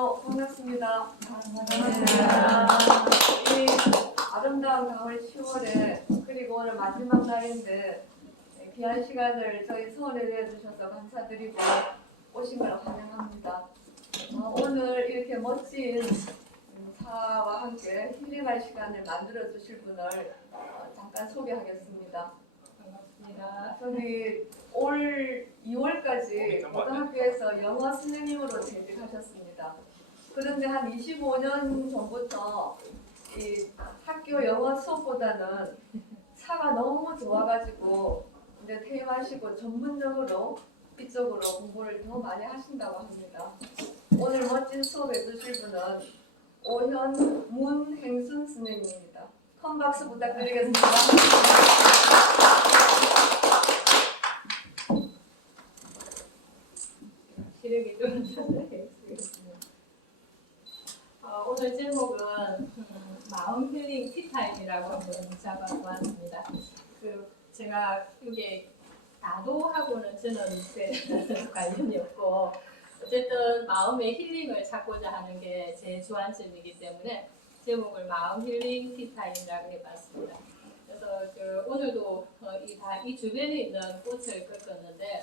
안녕하세요. 반갑습니다. 반갑습니다. 이 아름다운 가을 10월에 그리고 오늘 마지막 날인데 귀한 시간을 저희 수원에 내주셔서 감사드리고 오신 걸 환영합니다. 오늘 이렇게 멋진 차와 함께 힐링할 시간을 만들어 주실 분을 잠깐 소개하겠습니다. 반갑습니다. 저기 올 2월까지 고등학교에서 영어 선생님으로 재직하셨습니다. 그런데 한 25년 전부터 이 학교 영어 수업보다는 차가 너무 좋아가지고 이제 퇴임하시고 전문적으로 이쪽으로 공부를 더 많이 하신다고 합니다. 오늘 멋진 수업 해주실 분은 오현 문행순 선생님입니다. 큰 박수 부탁드리겠습니다. 시력이 좀 좋네요. 오늘 제목은 마음 힐링 티타임이라고 한번 잡아보았습니다. 제가 이게 나도하고는 저는 관련이 없고 어쨌든 마음의 힐링을 찾고자 하는 게 제 주안점이기 때문에 제목을 마음 힐링 티타임이라고 해봤습니다. 그래서 오늘도 이 주변에 있는 꽃을 꺾었는데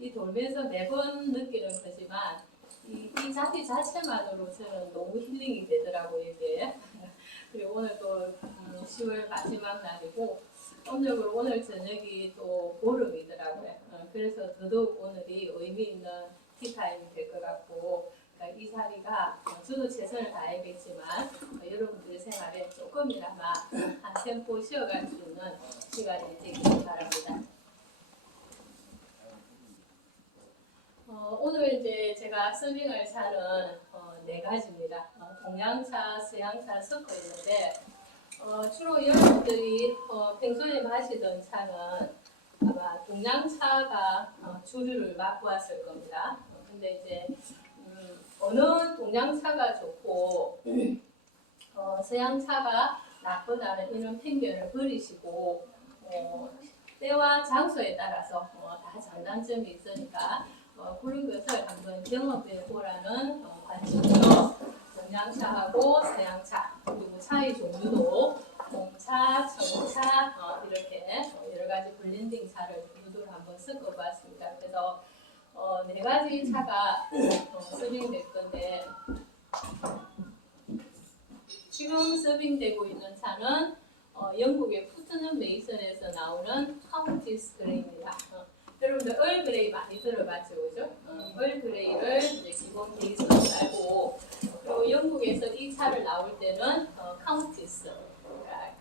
이 돌면서 매번 느끼는 거지만 이 자리 자체만으로 저는 너무 힐링이 되더라고요 이게. 그리고 오늘 또 10월 마지막 날이고 오늘로 오늘 저녁이 또 보름이더라고요. 그래서 더더욱 오늘이 의미 있는 티타임이 될 것 같고 그러니까 이 자리가 저도 최선을 다해야겠지만 여러분들의 생활에 조금이나마 한 템포 쉬어갈 수 있는 시간이 되기를 바랍니다. 오늘 이제 제가 서빙할 차는 네 가지입니다. 동양차, 서양차 섞어 있는데 주로 여러분들이 평소에 마시던 차는 아마 동양차가 주류를 맛보았을 겁니다. 근데 이제 어느 동양차가 좋고 서양차가 나쁘다는 이런 편견을 버리시고 때와 장소에 따라서 다 장단점이 있으니까 그런 것을 한번 경험해 보라는 관점으로 동양차하고 서양차 그리고 차의 종류도 홍차, 청차 이렇게 여러 가지 블렌딩 차를 유도를 한번 섞어 보았습니다. 그래서 네 가지 차가 서빙될 건데 지금 서빙되고 있는 차는 영국의 푸트넘 메이슨에서 나오는 카운티스 그레이입니다. 여러분들 얼그레이 많이 들어봤죠, 그죠? 얼그레이를 이제 기본 베이스로 깔고 그리고 영국에서 이 차를 나올 때는 카운티스, 그러니까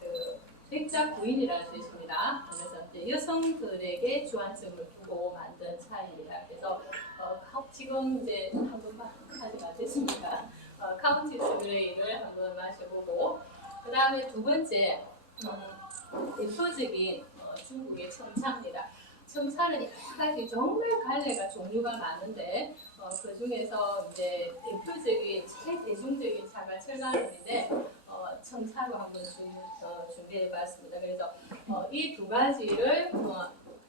백작 부인이라는 뜻입니다. 그래서 이제 여성들에게 주안점을 두고 만든 차입니다. 그래서 지금 이제 한 번만 가져가겠습니다. 카운티스 그레이를 한번 마셔보고 그 다음에 두 번째 대표적인 중국의 청차입니다. 청차는 여러 가지 정말 갈래가 종류가 많은데 그 중에서 이제 대표적인 제일 대중적인 차가 철가루인데 청차로 한번 준비해봤습니다. 그래서 이 두 가지를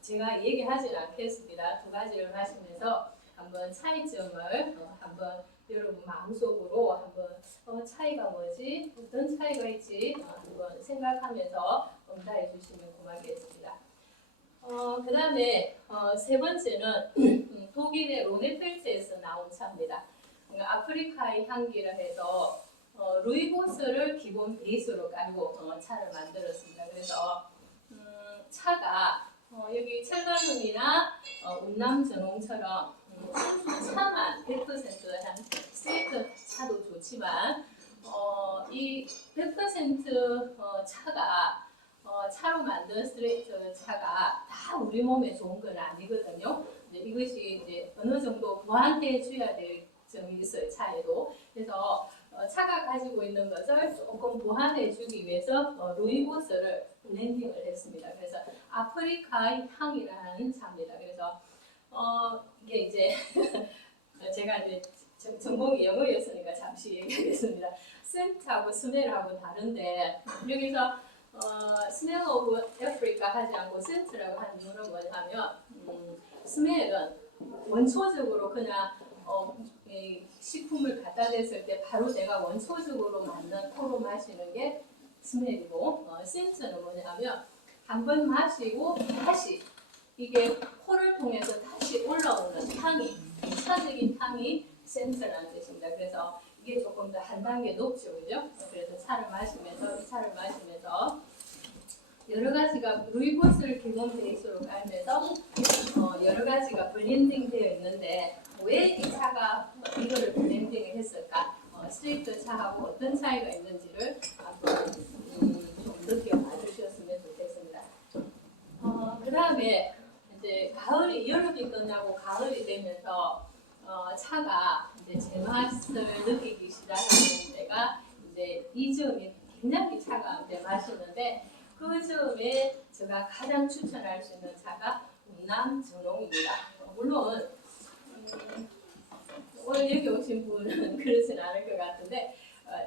제가 얘기하진 않겠습니다. 두 가지를 마시면서 한번 차이점을 한번 여러분 마음속으로 한번 차이가 뭐지? 어떤 차이가 있지? 한번 생각하면서 검사해 주시면 고맙겠습니다. 그 다음에 세 번째는 독일의 로네펠트에서 나온 차입니다. 아프리카의 향기라 해서 루이보스를 기본 베이스로 깔고 차를 만들었습니다. 그래서 차가 여기 철가lum이나 운남전홍처럼 차만 100%한 스테이크 차도 좋지만 이 100% 차가 차로 만든 스트레이트 차가 다 우리 몸에 좋은 건 아니거든요. 이것이 이제 어느 정도 보완해 줘야 될 점이 있어요, 차에도. 그래서 차가 가지고 있는 것을 조금 보완해 주기 위해서 루이보스를 블렌딩을 했습니다. 그래서 아프리카의 향이라는 차입니다. 그래서 이게 이제 제가 이제 전공이 영어였으니까 잠시 얘기하겠습니다. 센트하고 스멜하고 다른데 여기서 스멜 오브 아프리카 하지 않고 센트라고 하는 이유는 뭐냐면 스멜은 원초적으로 그냥 이 식품을 갖다 댔을 때 바로 내가 원초적으로 맞는 코로 마시는 게 스멜이고 센스는 뭐냐면 한 번 마시고 다시 이게 코를 통해서 다시 올라오는 향이 2차적인 향이 센스라는 뜻입니다. 그래서 이게 조금 더 한 단계 높죠, 그죠? 그래서 차를 마시면서 이 차를 마시면서 여러 가지가 루이보스를 기본 베이스로 깔면서 여러 가지가 블렌딩 되어 있는데 왜 이 차가 이거를 블렌딩을 했을까? 스트레이트 차하고 어떤 차이가 있는지를 한번 좀 느껴봐 주셨으면 좋겠습니다. 그 다음에 이제 가을이 여름이 끝나고 가을이 되면서 차가 이제 제맛을 느끼기 시작하는 때가 이제 이 점이 굉장히 차가 이제 맛있는데 그 점에 제가 가장 추천할 수 있는 차가 운남 전홍입니다. 물론 오늘 여기 오신 분은 그렇진 않을 것 같은데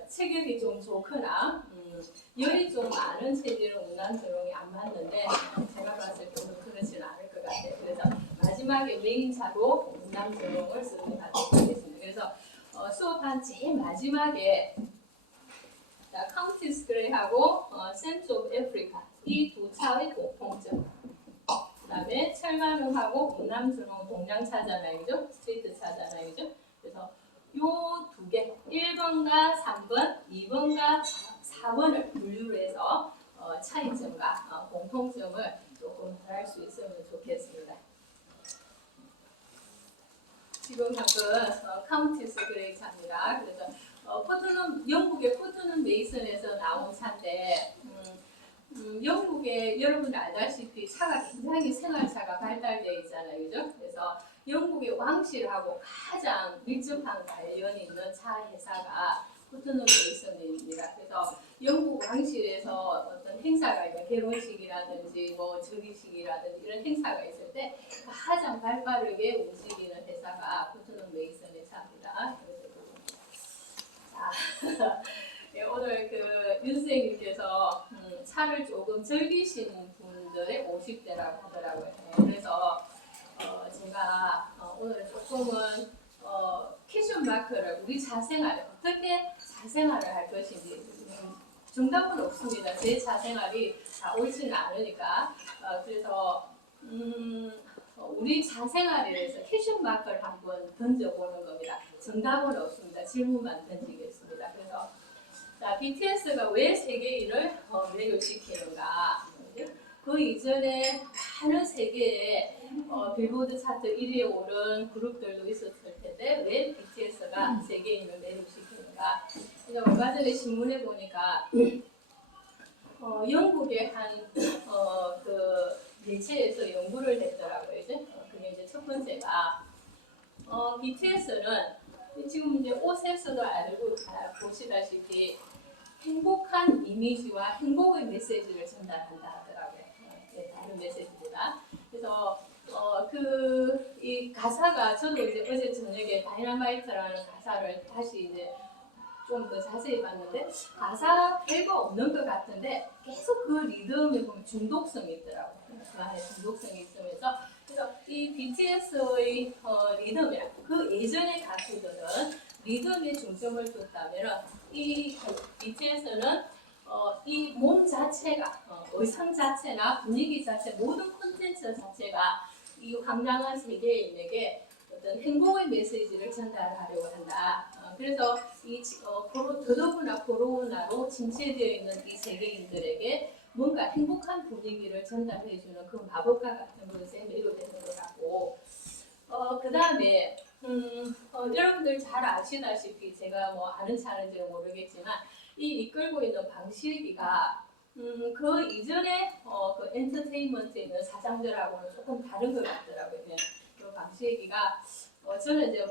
체격이 좀 좋거나 열이 좀 많은 체질은 운남 전홍이 안 맞는데 제가 봤을 때는 그렇진 않을 것 같아요. 그래서 마지막에 메인차로 운남 전홍을 쓰도록 하겠습니다. 그래서 수업한 제일 마지막에 카운티스 그레이하고 센스 오브 아프리카 이 두 차의 공통점. 그다음에 철가능하고 운남전홍 동양차잖아요, 그죠? 스트리트 차잖아요, 그죠? 그래서 요 두 개, 1번과 3번, 2번과 4번을 분류를 해서 차이점과 공통점을 조금 알 수 있으면 좋겠습니다. 지금 방금 카운티스 그레이 차입니다. 그래서 영국의 포트넘 메이슨에서 나온 차인데 영국에 여러분 알다시피 차가 굉장히 생활차가 발달되어 있잖아요, 그죠? 그래서 영국의 왕실하고 가장 밀접한 관련이 있는 차 회사가 포트넘 메이슨입니다. 그래서 영국 왕실에서 어떤 행사가 있는 결혼식이라든지 뭐 즉위식이라든지 이런 행사가 있을 때 가장 발빠르게 움직이는 회사가 포트넘 메이슨의 차입니다. 자, 네, 오늘 그 윤 선생님께서 차를 조금 즐기시는 분들의 50대라고 하더라고요. 네, 그래서 제가 오늘 조금은 캐션 마크를 우리 자생활 어떻게 자생활을 할 것인지 정답은 없습니다. 제 자생활이 다 옳지는 않으니까 그래서 우리 자생활에 대해서 캐션 마크를 한번 던져보는 겁니다. 정답은 없습니다. 질문만 던지겠습니다. 그래서 자, BTS가 왜 세계 1위를 매료시키는가? 그 이전에 많은 세계에 빌보드 차트 1위에 오른 그룹들도 있었을 텐데 왜 BTS가 세계 1위를 매료시키는가? 그래서 얼마 전에 신문에 보니까 영국의 한 그 매체에서 연구를 했더라고요. 그게 이제 첫 번째가 BTS는 지금 이제 옷에서도 알고 보시다시피 행복한 이미지와 행복의 메시지를 전달한다 하더라고요. 네, 다른 메시지보다. 그래서 이 가사가 저도 이제 어제 저녁에 다이너마이트라는 가사를 다시 이제 좀 더 자세히 봤는데 가사 별거 없는 것 같은데 계속 그 리듬에 보면 중독성이 있더라고요. 그 안에 중독성이 있으면서 그래서 이 BTS의 리듬이랑 그 예전의 가수들은 리듬에 중점을 뒀다면 이 BTS는 이 몸 자체가 의상 자체나 분위기 자체 모든 콘텐츠 자체가 이 황량한 세계인에게 어떤 행복의 메시지를 전달하려고 한다. 그래서 더더구나 코로나로 침체되어 있는 이 세계인들에게 뭔가 행복한 분위기를 전달해주는 그 마법과 같은 것에 매료되는 것 같고 그 다음에 여러분들 잘 아시다시피 제가 뭐 아는 차는지는 모르겠지만 이 이끌고 있는 방실기가 그 이전에 그 엔터테인먼트에 있는 사장들하고는 조금 다른 것 같더라고요. 그 방실기가 저는 이제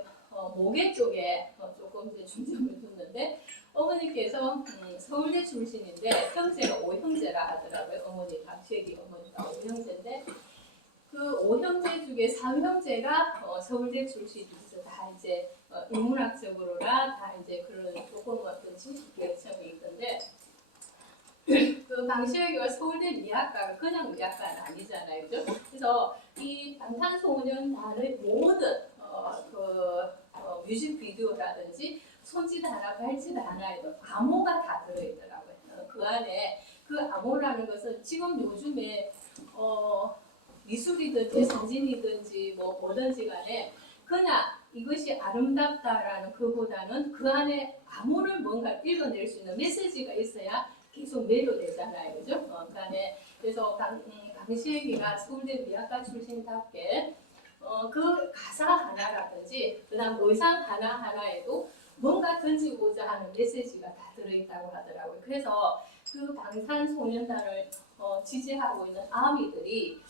모계 쪽에 조금 이제 중점을 뒀는데 어머니께서 서울대 출신인데 형제가 5형제라 하더라고요. 어머니 방실기 어머니가 5형제인데 그 5형제 중에 3형제가 서울대 출신이서 다 이제 인문학적으로나 다 이제 그런 조금 어떤 지식 계층이 있던데 그 방시혁이가 서울대 미학과가 그냥 미학과는 아니잖아요, 그죠? 그래서 이 방탄소년단의 모든 뮤직비디오라든지 손짓 하나 발짓 하나에도 암호가 다 들어있더라고요. 그 안에 그 암호라는 것은 지금 요즘에 미술이든지 사진이든지 뭐든지 간에 그냥 이것이 아름답다라는 것보다는 그 안에 암호를 뭔가 읽어낼 수 있는 메시지가 있어야 계속 매료되잖아요. 그죠? 그 안에 그래서 강시애기가 서울대 미학과 출신답게 그 가사 하나라든지 그다음 의상 하나하나에도 뭔가 던지고자 하는 메시지가 다 들어있다고 하더라고요. 그래서 그 방탄소년단을 지지하고 있는 아미들이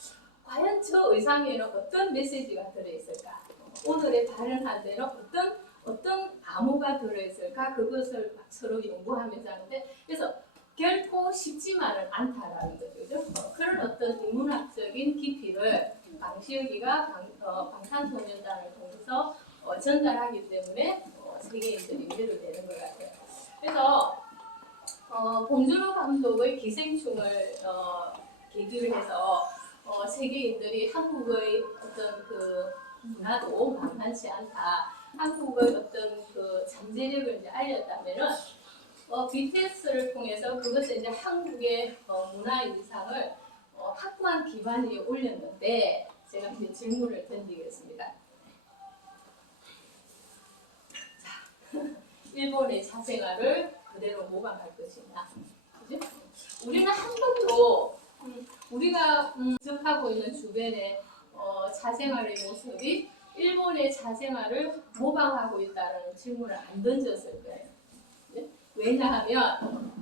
과연 저 의상에는 어떤 메시지가 들어있을까? 오늘의 발언한 대로 어떤 암호가 들어있을까? 그것을 서로 연구하면서 하는데 그래서 결코 쉽지만은 않다라는 거죠. 그런 어떤 인문학적인 깊이를 강시혁이가 방탄소년단을 통해서 전달하기 때문에 세계인들이 매료되는 것 같아요. 그래서 봉준호 감독의 기생충을 계기로 해서 세계인들이 한국의 어떤 그 문화도 만만치 않다. 한국의 어떤 그 잠재력을 이제 알렸다면은 BTS를 통해서 그것을 이제 한국의 문화 인상을 확고한 기반 위에 올렸는데 제가 이제 질문을 던지겠습니다. 자, 일본의 사생활을 그대로 모방할 것이냐? 그죠? 우리는 한 번도 우리가 접하고 있는 주변의 사생활의 모습이 일본의 사생활을 모방하고 있다는 질문을 안 던졌을 거예요. 왜냐하면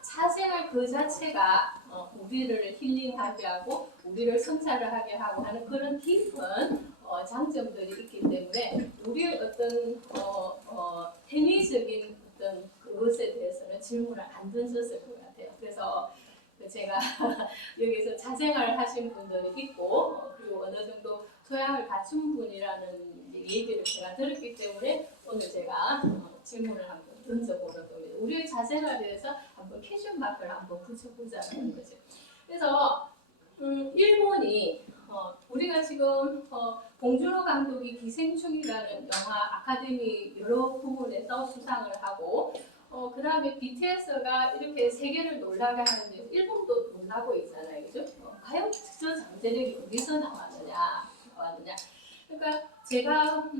사생활 그 자체가 우리를 힐링하게 하고 우리를 성찰을 하게 하고 하는 그런 깊은 장점들이 있기 때문에 우리의 어떤 행위적인 어떤 그것에 대해서는 질문을 안 던졌을 것 같아요. 그래서 제가 여기서 사생활을 하신 분들이 있고 그리고 어느 정도 소양을 갖춘 분이라는 얘기를 제가 들었기 때문에 오늘 제가 질문을 한번 던져보는 겁니다. 우리의 자생활에 대해서 한번 캐션 마크를 한번 붙여보자는 거죠. 그래서 일본이 우리가 지금 봉준호 감독이 기생충이라는 영화 아카데미 여러 부분에서 수상을 하고 그 다음에 BTS가 이렇게 세계를 놀라게 하는데 일본도 놀라고 있잖아요. 그죠? 과연 저 잠재력이 어디서 나왔느냐. 그러니까 제가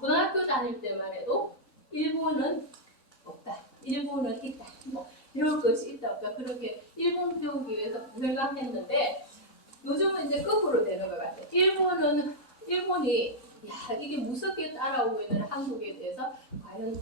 고등학교 다닐 때만 해도 일본은 없다. 일본은 있다. 배울 것이 있다. 없다. 그렇게 일본 배우기 위해서 열감했는데 요즘은 이제 거꾸로 되는 것 같아요. 일본이 이게 무섭게 따라오고 있는 한국에 대해서 과연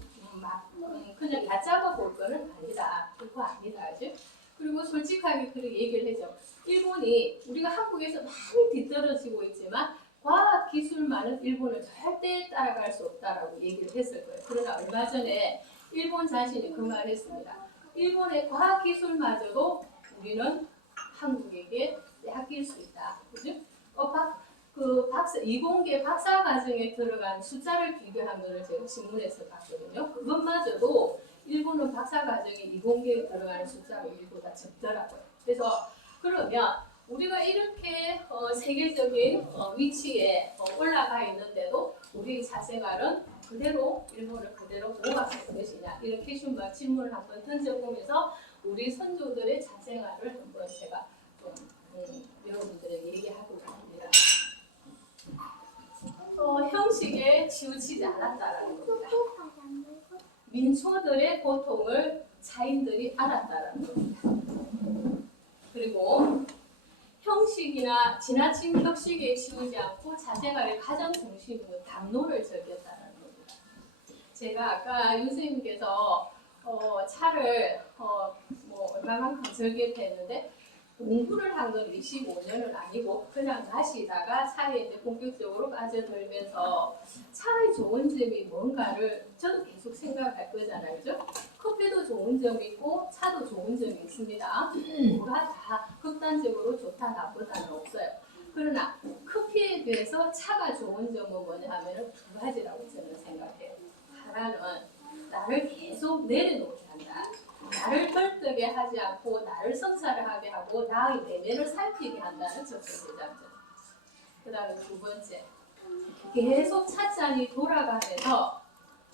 그냥 얕잡아 볼 거는 아니다. 그거 아니다. 그죠? 그리고 솔직하게 그렇게 얘기를 해죠. 일본이 우리가 한국에서 많이 뒤떨어지고 있지만 과학 기술만은 일본을 절대 따라갈 수 없다라고 얘기를 했을 거예요. 그러나 얼마 전에 일본 자신이 그 말을 했습니다. 일본의 과학 기술마저도 우리는 한국에게 빼앗길 수 있다. 그죠? 이공계 박사 과정에 들어간 숫자를 비교한 것을 제가 신문에서 봤거든요. 그것마저도 일본은 박사 과정에 이공계에 들어가는 숫자가 우리보다 적더라고요. 그래서 그러면 우리가 이렇게 세계적인 위치에 올라가 있는데도 우리 사생활은 그대로 일본을 그대로 모방할 것이냐 이런 캐슈마 질문을 한번 던져보면서 우리 선조들의 사생활을 한번 제가 좀 여러분들에게 얘기하고 갑니다. 형식에 치우치지 않았다라는 겁니다. 민초들의 고통을 차인들이 알았다라는 겁니다. 그리고 형식이나 지나친 격식에 치우지 않고 자생활의 가장 중심으로 담론을 적였다는 겁니다. 제가 아까 유수님께서 차를 얼마만큼 설계했는데 공부를 한 건 25년은 아니고 그냥 마시다가 차에 이제 본격적으로 빠져들면서 차의 좋은 점이 뭔가를 저도 계속 생각할 거잖아요. 그죠? 커피도 좋은 점이 있고 차도 좋은 점이 있습니다. 뭐가 다 극단적으로 좋다 나쁘다는 없어요. 그러나 커피에 비해서 차가 좋은 점은 뭐냐 하면 두 가지라고 저는 생각해요. 하나는 나를 계속 내려놓게 한다. 나를 덜떡게 하지 않고 나를 성찰을 하게 하고 나의 내면을 살피게 한다는 첫 번째 장점. 그 다음에 두 번째 계속 찻잔이 돌아가면서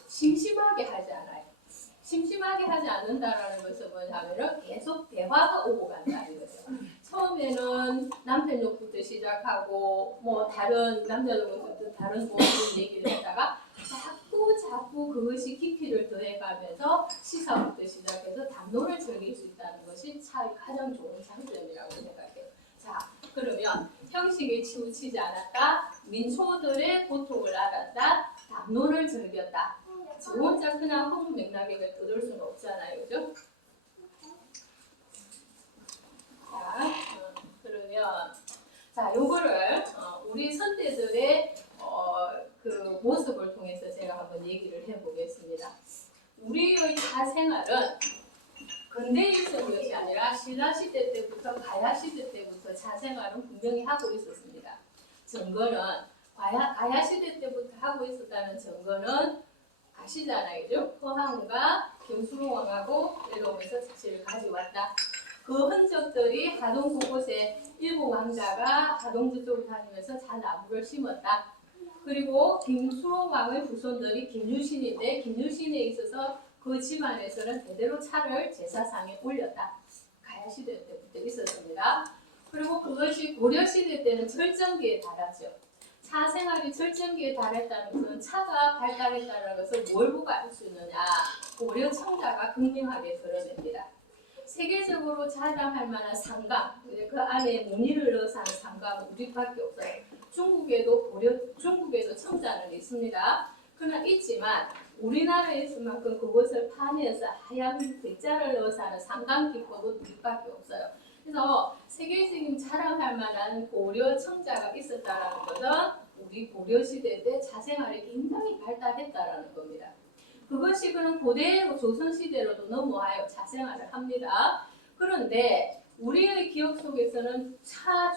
심심하게 하지 않아요. 심심하게 하지 않는다라는 것은 뭐냐면은 계속 대화가 오고 간다는 거죠. 처음에는 남편 욕부터 시작하고 뭐 다른 남자들부터 다른 모든 얘기를 하다가 자꾸 그것이 깊이를 더해가면서 시사부터 시작해서 담론을 즐길 수 있다는 것이 차의 가장 좋은 장점이라고 생각해요. 자, 그러면 형식에 치우치지 않았다, 민초들의 고통을 알았다, 담론을 즐겼다. 저 혼자 그냥 허무 맥락에 떠들 수는 없잖아요, 그죠? 자, 그러면 자, 요거를 우리 선대들의 그 모습을 통해서 제가 한번 얘기를 해보겠습니다. 우리의 자생활은 근대에 있었던 것이 아니라 신라시대 때부터 가야시대 때부터 자생활은 분명히 하고 있었습니다. 증거는 가야시대 때부터 하고 있었다는 증거는 아시잖아요, 그죠? 허황과 김수롱왕하고 이러면서 자신을 가져왔다. 그 흔적들이 하동 곳곳에 일본 왕자가 하동 저쪽을 다니면서 자 나무를 심었다. 그리고 김수롱왕의 후손들이 김유신인데 김유신에 있어서 그 집안에서는 대대로 차를 제사상에 올렸다. 가야시대 때부터 있었습니다. 그리고 그것이 고려시대 때는 절정기에 달하죠. 차 생활이 절정기에 달했다는 것은 차가 발달했다는 것을 뭘 보고 알 수 있느냐. 고려 청자가 극명하게 드러냅니다. 세계적으로 자랑할 만한 상감, 그 안에 무늬를 넣어서 하는 상감은 우리밖에 없어요. 중국에도 청자는 있습니다. 그러나 있지만 우리나라에서만큼 그것을 파내서 하얀 백자를 넣어서 하는 상감 기법은 우리밖에 없어요. 그래서 세계적인 자랑할 만한 고려 청자가 있었다는 것은 우리 고려 시대 때 자생활이 굉장히 발달했다라는 겁니다. 그것이 그럼 고대로 조선 시대로도 넘어와요. 자생활을 합니다. 그런데 우리의 기억 속에서는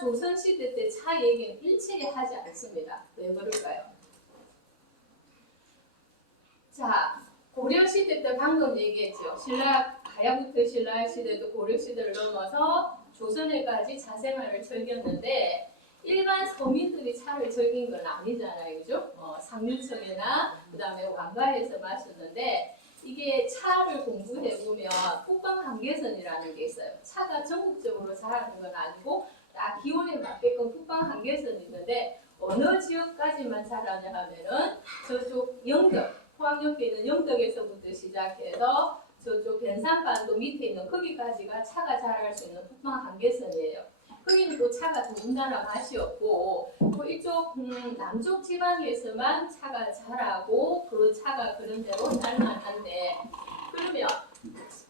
조선 시대 때 차 얘기는 일체에 하지 않습니다. 왜 그럴까요? 자, 고려 시대 때 방금 얘기했죠. 가야부터 신라 시대도 고려 시대를 넘어서 조선에까지 자생활을 즐겼는데 일반 서민들이 차를 즐긴 건 아니잖아요, 그죠? 상류층이나 그 다음에 왕가에서 마셨는데 이게 차를 공부해 보면 북방 한계선이라는 게 있어요. 차가 전국적으로 자라는 건 아니고 딱 기온에 맞게끔 북방 한계선이 있는데 어느 지역까지만 자라냐 하면은 저쪽 영덕, 포항 옆에 있는 영덕에서부터 시작해서 저쪽 변산반도 밑에 있는 거기까지가 차가 자랄 수 있는 북방 한계선이에요. 거기는 또 차가 더군다나 맛이 없고 또 이쪽 남쪽 지방에서만 차가 자라고 그 차가 그런 대로 날만한데 그러면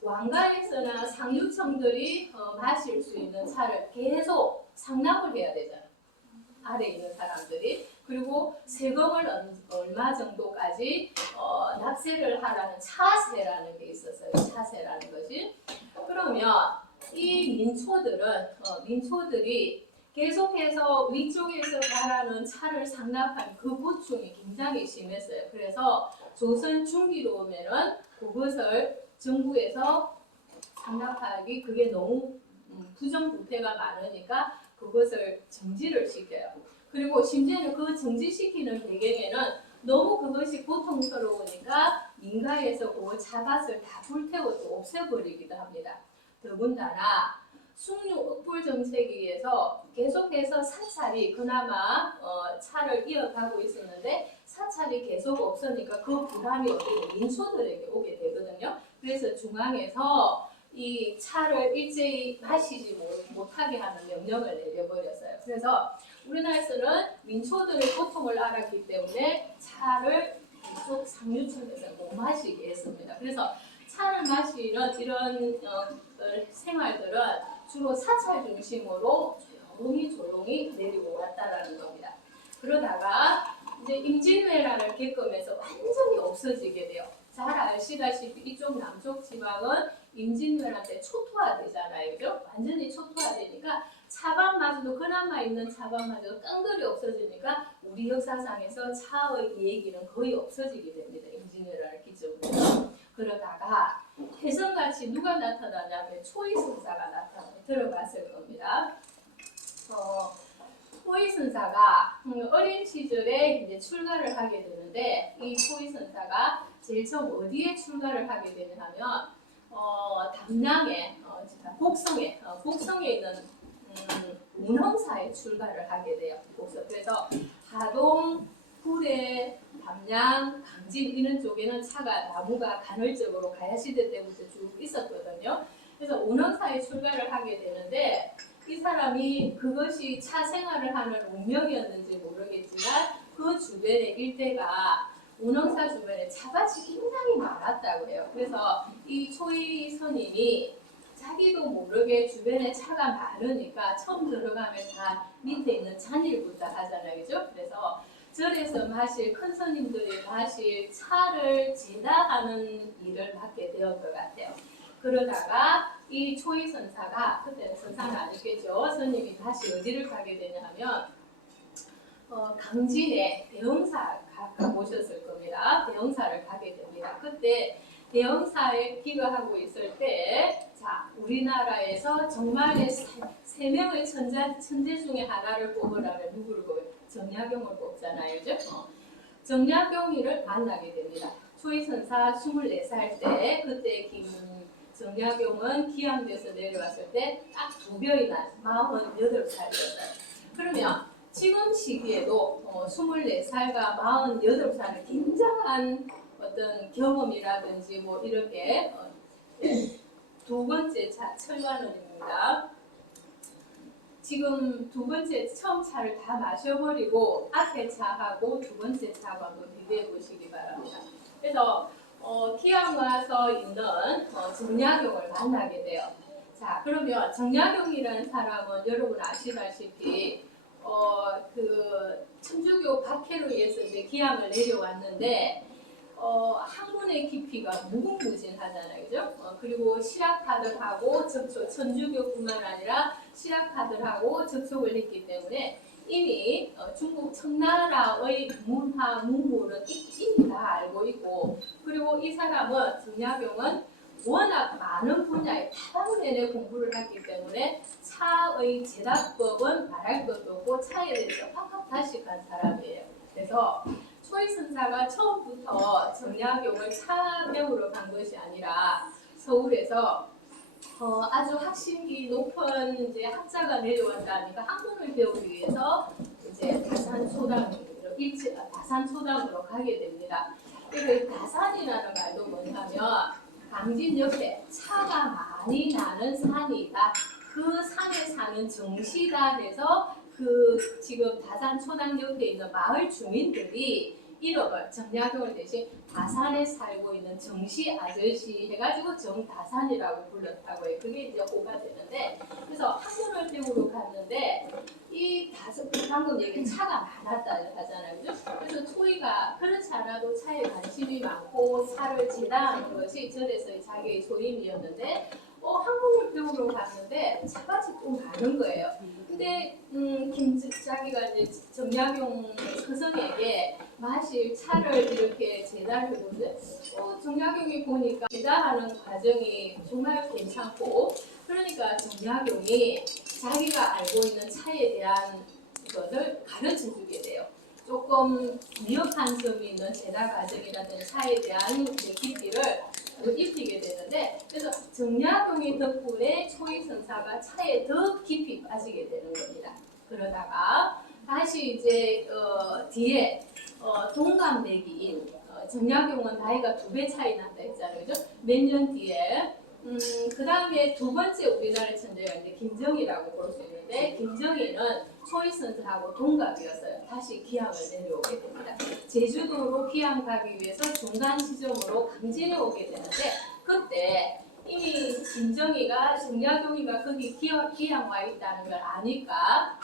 왕가에서나 상류층들이 마실 수 있는 차를 계속 상납을 해야 되잖아요. 아래에 있는 사람들이. 그리고 세금을 얼마 정도까지 납세를 하라는 차세라는 게 있었어요. 차세라는 것이. 그러면 이 민초들이 계속해서 위쪽에서 가라는 차를 상납한 그 고충이 굉장히 심했어요. 그래서 조선 중기로 오면은 그것을 정부에서 상납하기 그게 너무 부정부패가 많으니까 그것을 정지를 시켜요. 그리고 심지어는 그 정지시키는 배경에는 너무 그것이 고통스러우니까 민가에서 그 차밭을 다 불태워서 없애버리기도 합니다. 더군다나 숭유 읍불 정책에 의해서 계속해서 사찰이 그나마 차를 이어가고 있었는데 사찰이 계속 없으니까 그 부담이 어떻게 민초들에게 오게 되거든요. 그래서 중앙에서 이 차를 일제히 마시지 못하게 하는 명령을 내려버렸어요. 그래서 우리나라에서는 민초들의 고통을 알았기 때문에 차를 이쪽 상류층에서 못 마시게 했습니다. 그래서 차를 마시는 이런 생활들은 주로 사찰 중심으로 조용히 내리고 왔다라는 겁니다. 그러다가 이제 임진왜란을 겪으면서 완전히 없어지게 돼요. 잘 아시다시피 이쪽 남쪽 지방은 임진왜란 때 초토화되잖아요, 그죠? 완전히 초토화되니까 차밭마저도 그나마 있는 차밭마저도 깡들이 없어지니까 우리 역사상에서 차의 얘기는 거의 없어지게 됩니다. 임진왜란을 기점으로. 그러다가 해성같이 누가 나타나냐면 초이승사가 들어갔을 겁니다. 초이선사가 어린 시절에 이제 출가를 하게 되는데 이 초이선사가 제일 처음 어디에 출가를 하게 되냐면 담양에 곡성에 있는 운흥사에 출가를 하게 돼요. 그래서 하동, 구례, 담양, 강진 이런 쪽에는 나무가 간헐적으로 가야시대 때부터 쭉 있었거든요. 그래서 운흥사에 출가를 하게 되는데 이 사람이 그것이 차 생활을 하는 운명이었는지 모르겠지만 그 주변의 일대가 운흥사 주변에 차밭이 굉장히 많았다고 해요. 그래서 이 초이 선임이 자기도 모르게 주변에 차가 많으니까 처음 들어가면 다 밑에 있는 잔일부터 하잖아요. 그죠? 그래서 절에서 마실 큰 스님들이 마실 차를 제다하는 일을 맡게 되었던 것 같아요. 그러다가 이 초이 선사가 그때는 선사는 아니겠죠. 스님이 다시 어디를 가게 되냐면 강진에 대흥사 가보셨을 겁니다. 대흥사를 가게 됩니다. 그때 대흥사에 기거하고 있을 때, 자 우리나라에서 정말의 세 명의 천재 중에 하나를 뽑으라면 누구를 뽑아요? 정약용을 뽑잖아요, 그죠? 정약용이를 만나게 됩니다. 초이선사 24살 때 그때 정약용은 기암돼서 내려왔을 때 딱 2별이 난 48살이었어요. 그러면 지금 시기에도 24살과 48살은 굉장한 어떤 경험이라든지 뭐 이렇게 두 번째 차 철관원입니다. 지금 두 번째 처음 차를 다 마셔버리고 앞에 차하고 두 번째 차하고 한번 비교해 보시기 바랍니다. 그래서 기암 와서 있는 정약용을 만나게 돼요. 자 그러면 정약용이라는 사람은 여러분 아시다시피 그 천주교 박해로 인해서 이제 기암을 내려왔는데 학문의 깊이가 무궁무진하잖아요, 그죠? 그리고 실학파들하고 천주교뿐만 아니라 실학파들하고 접촉을 했기 때문에 이미 중국 청나라의 문화 문물은 이미 다 알고 있고, 그리고 이 사람은 정약용은 워낙 많은 분야에 다방 내내 공부를 했기 때문에 차의 제답법은 말할 것도 없고 차에 대해서 팍팍다식한 사람이에요. 그래서 초이선사가 처음부터 정약용을 차 배우러 간 것이 아니라 서울에서 아주 학식이 높은 이제 학자가 내려왔다니까 학문을 배우기 위해서 이제 다산초당으로 가게 됩니다. 그래서 이 다산이라는 말도 뭐냐면 강진 옆에 차가 많이 나는 산이 있다. 그 산에 사는 정시단에서 그 지금 다산초당 옆에 있는 마을 주민들이 이름을 정약용을 대신 다산에 살고 있는 정시 아저씨 해가지고 정다산이라고 불렀다고 해요. 그게 이제 호가 되는데, 그래서 학문을 배우러 갔는데 방금 얘기 차가 많았다 하잖아요, 그죠? 그래서 초이가 그렇지 않아도 차에 관심이 많고 차를 제다하는 것이 절에서 자기의 소임이었는데 학문을 배우러 갔는데 차가 조금 많은 거예요. 근데 자기가 이제 정약용 스승에게 마실 차를 이렇게 제다를 해보는데 정약용이 보니까 제다하는 과정이 정말 괜찮고, 그러니까 정약용이 자기가 알고 있는 차에 대한 것을 가르쳐 주게 돼요. 조금 미흡한 점이 있는 제다 과정이라든지 차에 대한 깊이를 입히게 되는데, 그래서 정약용의 덕분에 초이선사가 차에 더 깊이 빠지게 되는 겁니다. 그러다가 다시 이제 뒤에 동갑내기인 정약용은 나이가 2배 차이 난다 했잖아요, 그죠? 몇 년 뒤에 그 다음에 두 번째 우리나라 천재가 이제 김정희라고 볼 수 있는데, 김정희는 초이선사하고 동갑이었어요. 다시 기암을 내려오게 됩니다. 제주도로 기암 가기 위해서 중간 지점으로 강진에 오게 되는데, 그때 이미 김정희가 정약용이가 거기 기암 와 있다는 걸 아니까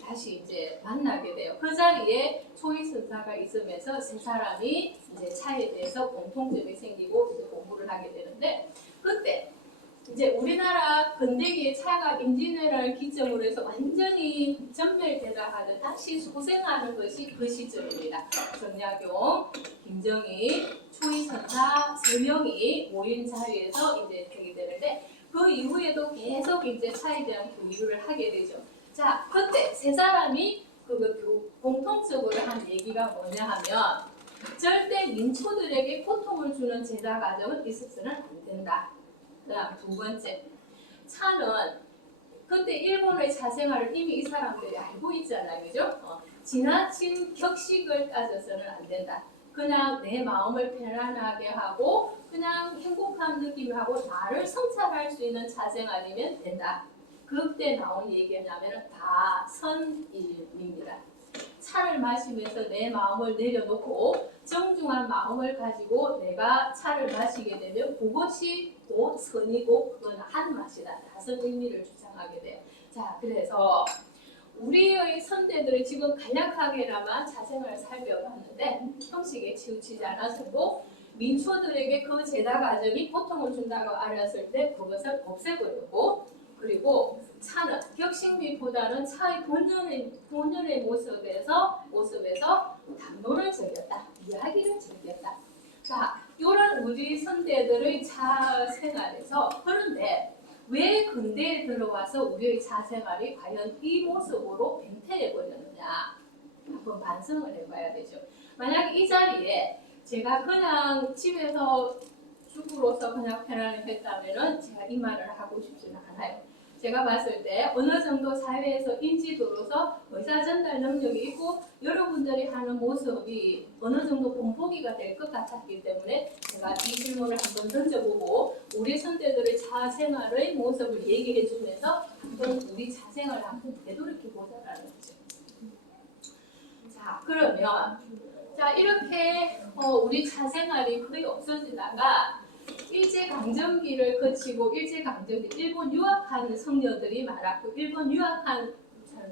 다시 이제 만나게 돼요. 그 자리에 초이선사가 있으면서 세 사람이 이제 차에 대해서 공통점이 생기고 이제 공부를 하게 되는데, 그때 이제 우리나라 근대기의 차가 임진왜란을 기점으로 해서 완전히 전멸되다 하듯 다시 소생하는 것이 그 시점입니다. 정약용, 김정희, 초이선사 3명이 모인 자리에서 이제 되게 되는데, 그 이후에도 계속 이제 차에 대한 교류를 하게 되죠. 자, 그때 세 사람이 공통적으로 한 얘기가 뭐냐 하면 절대 민초들에게 고통을 주는 제자 과정은 있어서는 안 된다. 그다음 두 번째, 차는 그때 일본의 사생활을 이미 이 사람들이 알고 있잖아요, 그죠? 지나친 격식을 따져서는 안 된다. 그냥 내 마음을 편안하게 하고 그냥 행복한 느낌하고 나를 성찰할 수 있는 사생활이면 된다. 그때 나온 얘기냐면 다 선일입니다. 차를 마시면서 내 마음을 내려놓고 정중한 마음을 가지고 내가 차를 마시게 되면 그것이 곧 선이고 그건 한 맛이다. 다선 의미를 주장하게 돼요. 자, 그래서 우리의 선대들이 지금 간략하게나마 자생을 살펴봤는데 형식에 치우치지 않았고 민초들에게 그 제다 과정이 고통을 준다고 알았을 때 그것을 없애버리고 그리고 차는 격식미보다는 차의 본연의 모습에서 담론을 즐겼다. 이야기를 즐겼다. 자, 이런 우리 선대들의 차 생활에서 그런데 왜 근대에 들어와서 우리의 차 생활이 과연 이 모습으로 뱅태해 버렸느냐 한번 반성을 해봐야 되죠. 만약 이 자리에 제가 그냥 집에서 주부로서 그냥 편안하게 했다면은 제가 이 말을 하고 싶지는 않아요. 제가 봤을 때 어느 정도 사회에서 인지도로서 의사 전달 능력이 있고 여러분들이 하는 모습이 어느 정도 본보기가 될 것 같았기 때문에 제가 이 질문을 한번 던져보고 우리 선대들의 자생활의 모습을 얘기해 주면서 한번 우리 자생활을 한번 되돌이켜 보자라는 거죠. 자, 그러면 자 이렇게 우리 자생활이 거의 없어지다가 일제강점기를 거치고 일제강점기 일본 유학한 성녀들이 많았고 일본 유학한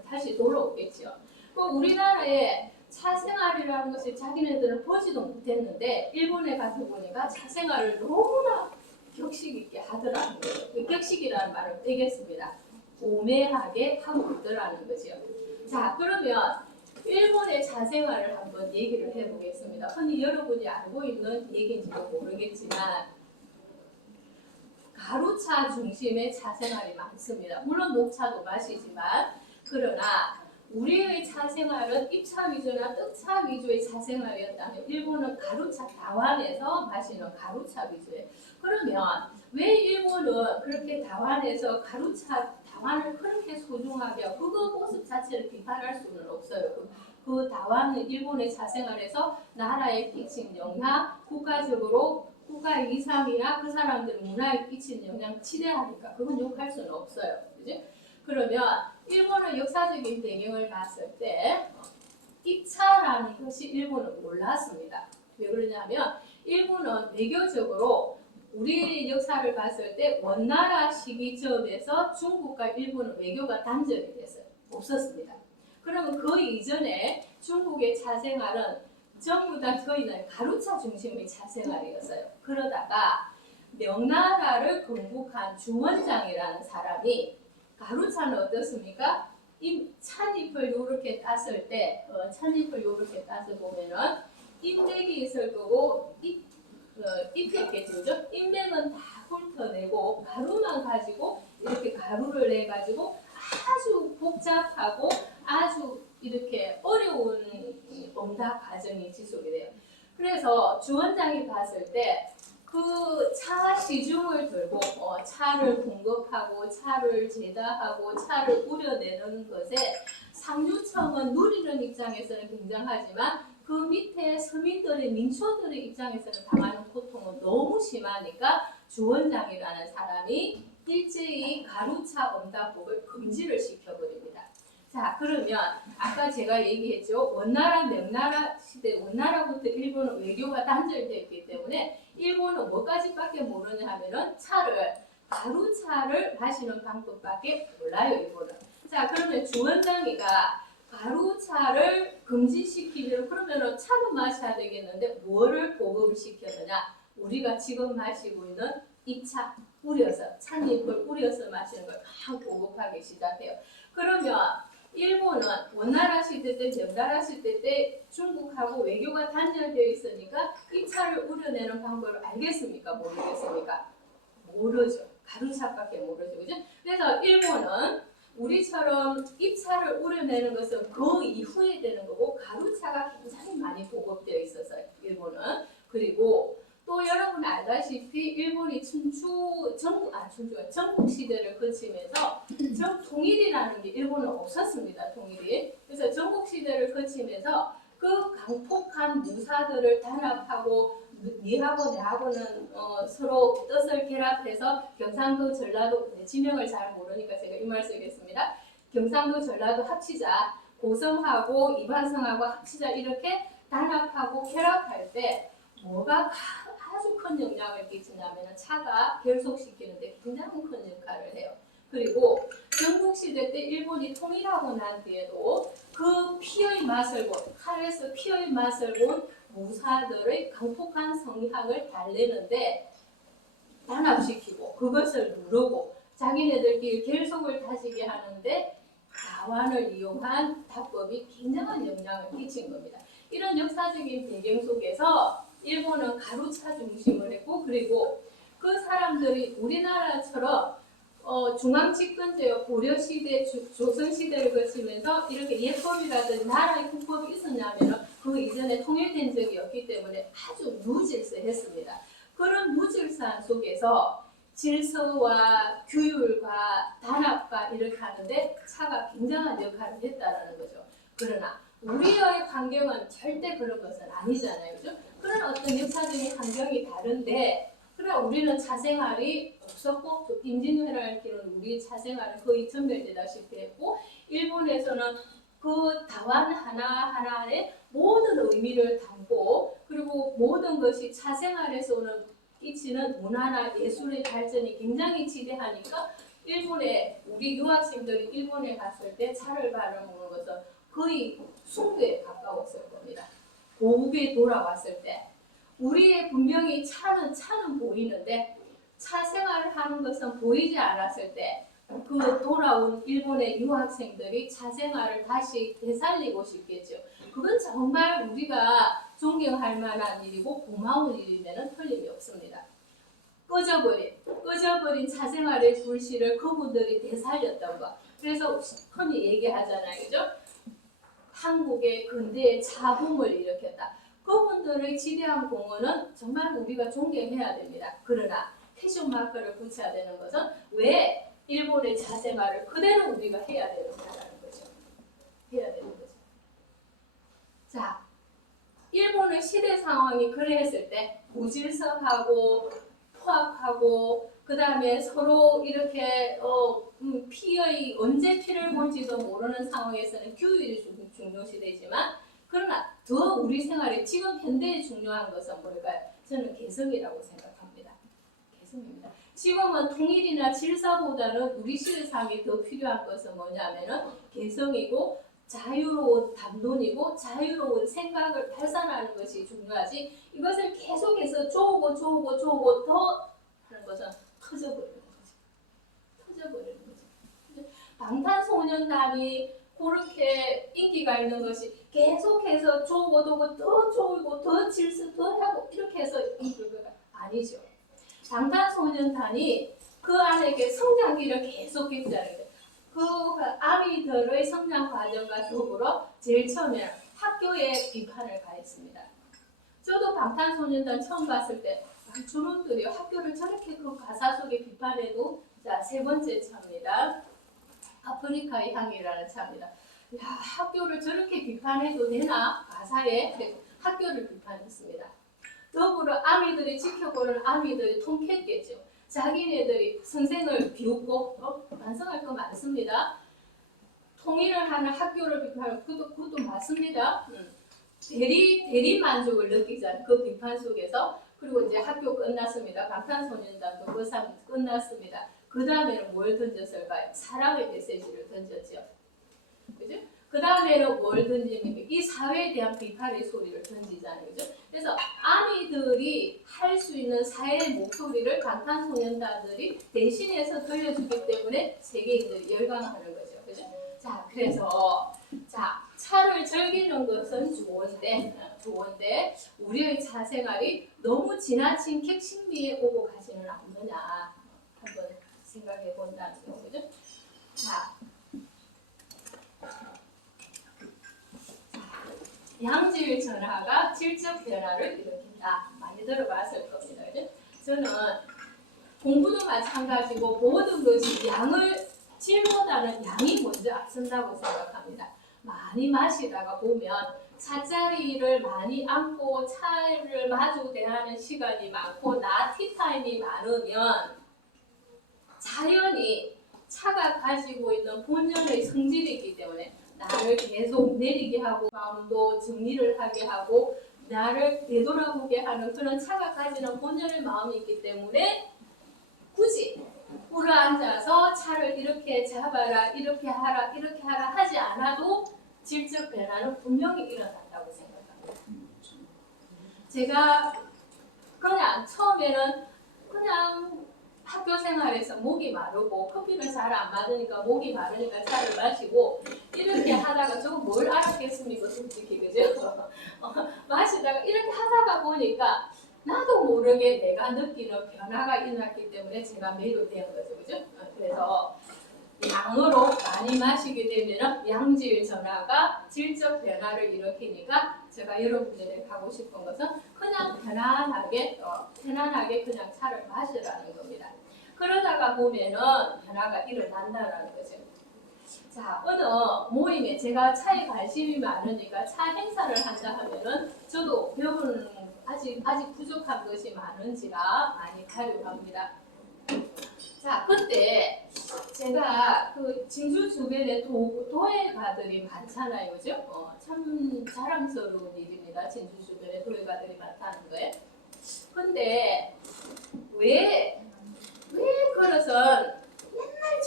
다시 돌아오겠죠. 우리나라에 차생활이라는 것을 자기네들은 보지도 못했는데 일본에 가서 보니까 차생활을 너무나 격식 있게 하더라는 거예요. 격식이라는 말을 빼겠습니다. 오매하게 하고 있더라는 거죠. 자, 그러면 일본의 차생활을 한번 얘기를 해보겠습니다. 흔히 여러분이 알고 있는 얘기인지도 모르겠지만 가루차 중심의 차생활이 많습니다. 물론 녹차도 마시지만 그러나 우리의 차생활은 잎차 위주나 떡차 위주의 차생활이었다면 일본은 가루차 다완에서 마시는 가루차 위주예요. 그러면 왜 일본은 그렇게 다완에서 가루차 다완을 그렇게 소중하게 하고 그 모습 자체를 비판할 수는 없어요. 그 다완은 일본의 차생활에서 나라에 끼친 영향, 국가 이상이나 그 사람들 문화에 끼친 영향 치대하니까 그건 욕할 수는 없어요. 그지? 그러면 일본의 역사적인 배경을 봤을 때 입차라는 것이 일본은 몰랐습니다. 왜 그러냐면 일본은 외교적으로 우리 역사를 봤을 때 원나라 시기점에서 중국과 일본은 외교가 단절이 됐어요. 없었습니다. 그러면 그 이전에 중국의 차생활은 전부 다 저희는 가루차 중심의 차생활이었어요. 그러다가 명나라를 건국한 주원장이라는 사람이 가루차는 어떻습니까? 찻잎을 요렇게 땄을 때, 찻잎을 요렇게 따서 보면은 잎맥이 있을 거고 잎에 깨지죠. 잎맥은 다 훑어내고 가루만 가지고 이렇게 가루를 내 가지고 아주 복잡하고 아주 이렇게 어려운 엄다 과정이 지속이 돼요. 그래서 주원장이 봤을 때 그 차 시중을 들고 차를 공급하고 차를 제다하고 차를 우려내는 것에 상류층은 누리는 입장에서는 굉장하지만 그 밑에 서민들의 민초들의 입장에서는 당하는 고통은 너무 심하니까 주원장이라는 사람이 일제히 가루차 엄다법을 금지를 시켜버립니다. 자, 그러면 아까 제가 얘기했죠. 원나라, 명나라 시대, 원나라부터 일본은 외교가 단절되었기 때문에 일본은 뭐까지밖에 모르냐 하면은 가루차를 마시는 방법밖에 몰라요, 일본은. 자, 그러면 주원장이가 가루차를 금지시키려면 그러면은 차는 마셔야 되겠는데 뭐를 보급을 시켰느냐? 우리가 지금 마시고 있는 잎차 우려서 찻잎을 우려서 마시는 걸 막 보급하기 시작해요. 그러면 일본은 원나라 시대 때, 명나라 시대 때 중국하고 외교가 단절되어 있으니까 이 차를 우려내는 방법을 알겠습니까? 모르겠습니까? 모르죠. 가루차밖에 모르죠. 그죠? 그래서 일본은 우리처럼 입차를 우려내는 것은 그 이후에 되는 거고 가루차가 굉장히 많이 보급되어 있어서 일본은. 그리고 또 여러분 알다시피 일본이 전국 시대를 거치면서 통일이라는 게 일본은 없었습니다. 통일이. 그래서 전국 시대를 거치면서 그 강폭한 무사들을 단합하고 니하고 내하고는 서로 뜻을 결합해서 경상도 전라도 지명을 잘 모르니까 제가 이 말 쓰겠습니다. 경상도 전라도 합치자, 고성하고 이반성하고 합치자 이렇게 단합하고 결합할 때 뭐가 아주 큰 영향을 끼치냐면 차가 결속시키는데 굉장히 큰 역할을 해요. 그리고 전국시대 때 일본이 통일하고 난 뒤에도 그 피의 맛을 본, 칼에서 피의 맛을 본 무사들의 강폭한 성향을 달래는데 단합시키고 그것을 누르고 자기네들끼리 결속을 다지게 하는데 다완을 이용한 답법이 굉장한 영향을 끼친 겁니다. 이런 역사적인 배경 속에서 일본은 가루차 중심을 했고 그리고 그 사람들이 우리나라처럼 중앙집권제와 고려시대, 조선시대를 거치면서 이렇게 예법이라든지 나라의 국법이 있었냐면 그 이전에 통일된 적이 없기 때문에 아주 무질서했습니다. 그런 무질서한 속에서 질서와 규율과 단합과 이렇게 하는데 차가 굉장한 역할을 했다는 거죠. 그러나 우리의 환경은 절대 그런 것은 아니잖아요. 그죠? 그런 어떤 역사적인 환경이 다른데 그러나 우리는 차생활이 없었고 임진왜란을 기는 우리 차생활은 거의 전멸되다시피 했고 일본에서는 그 다완 하나하나에 모든 의미를 담고 그리고 모든 것이 차생활에서 오는 끼치는 문화나 예술의 발전이 굉장히 지대하니까 일본에 우리 유학생들이 일본에 갔을 때 차를 바라보는 것은 거의 숭배에 가까웠을 겁니다. 고국에 돌아왔을 때 우리의 분명히 차는 보이는데 차 생활을 하는 것은 보이지 않았을 때 그 돌아온 일본의 유학생들이 차 생활을 다시 되살리고 싶겠죠. 그건 정말 우리가 존경할 만한 일이고 고마운 일이면 틀림이 없습니다. 꺼져버린 차 생활의 불씨를 그분들이 되살렸던 것. 그래서 흔히 얘기하잖아요. 그죠? 한국의 근대의 차붐을 일으켰다. 그분들의 지대한 공헌은 정말 우리가 존경해야 됩니다. 그러나 패션 마크를 붙여야 되는 것은 왜 일본의 차생활을 그대로 우리가 해야 되는가라는 거죠. 해야 되는 거죠. 자, 일본의 시대 상황이 그랬을 때 무질서하고 포악하고 그 다음에 서로 이렇게 피의 언제 피를 볼지도 모르는 상황에서는 규율이 중요시되지만 그러나 더 우리 생활에 지금 현대에 중요한 것은 뭘까요? 저는 개성이라고 생각합니다. 개성입니다. 지금은 통일이나 질서보다는 우리 시대 삶이 더 필요한 것은 뭐냐면은 개성이고 자유로운 담론이고 자유로운 생각을 발산하는 것이 중요하지 이것을 계속해서 조고 더 하는 것은 터져버리는 거죠. 방탄소년단이 그렇게 인기가 있는 것이 계속해서 조고 더 조고 더 질서 더 하고 이렇게 해서 인기가 아니죠. 방탄소년단이 그 안에 성장기를 계속했잖아요. 그 아미들의 성장 과정과 더불어 제일 처음에 학교에 비판을 가했습니다. 저도 방탄소년단 처음 봤을 때 저놈들이 학교를 저렇게 그 가사 속에 비판해도 자, 세 번째 차입니다. 아프리카의 향이라는 차입니다. 야, 학교를 저렇게 비판해도 되나? 가사에 학교를 비판했습니다. 더불어 아미들이 지켜보는 아미들이 통쾌했겠죠. 자기네들이 선생을 비웃고 반성할 거 많습니다. 통일을 하는 학교를 비판하고 그것도 맞습니다. 대리 만족을 느끼자는 그 비판 속에서 그리고 이제 학교 끝났습니다. 방탄소년단도 끝났습니다. 그 다음에는 뭘 던졌을까요? 사랑의 메시지를 던졌죠. 그죠? 그 다음에는 뭘 던집니까? 이 사회에 대한 비판의 소리를 던지잖아요. 그죠? 그래서 아미들이 할 수 있는 사회의 목소리를 방탄소년단들이 대신해서 들려주기 때문에 세계인들이 열광하는 거죠. 그죠? 자, 그래서 차를 즐기는 것은 좋은데 우리의 차 생활이 너무 지나친 객신미에 오고 가지는 않느냐 한번 생각해 본다는 거죠. 자, 양질 전하가 질적 변화를 일으킨다. 많이 들어봤을 겁니다. 그죠? 저는 공부도 마찬가지고 모든 것이 질보다는 양이 먼저 앞선다고 생각합니다. 많이 마시다가 보면 차자리를 많이 앉고 차를 마주 대하는 시간이 많고 티타임이 많으면 자연히 차가 가지고 있는 본연의 성질이기 때문에 나를 계속 내리게 하고 마음도 정리를 하게 하고 나를 되돌아보게 하는 그런 차가 가지는 본연의 마음이 있기 때문에 굳이 불어앉아서 차를 이렇게 잡아라 이렇게 하라 하지 않아도 질적 변화는 분명히 일어난다고 생각합니다. 제가 그냥 처음에는 그냥 학교 생활에서 목이 마르고 커피를 잘 안 마시니까 목이 마르니까 차를 마시고 이렇게 하다가 저거 뭘 알았겠습니까 솔직히 그죠? 마시다가 이렇게 하다가 보니까 나도 모르게 내가 느끼는 변화가 일어났기 때문에 제가 매료된 거죠 그죠? 그래서 양으로 많이 마시게 되면 양질 전화가 질적 변화를 일으키니까 제가 여러분들에게 하고 싶은 것은 그냥 편안하게 그냥 차를 마시라는 겁니다. 그러다가 보면은 변화가 일어난다는 거죠. 자, 어느 모임에 제가 차에 관심이 많으니까 차 행사를 한다 하면은 저도 배우는 아직 부족한 것이 많은지라 많이 가려고 합니다. 자, 그때 제가 그 진주 주변에 도예가들이 많잖아요, 그죠? 참 자랑스러운 일입니다. 진주 주변에 도예가들이 많다는 거예요. 근데 왜 그것은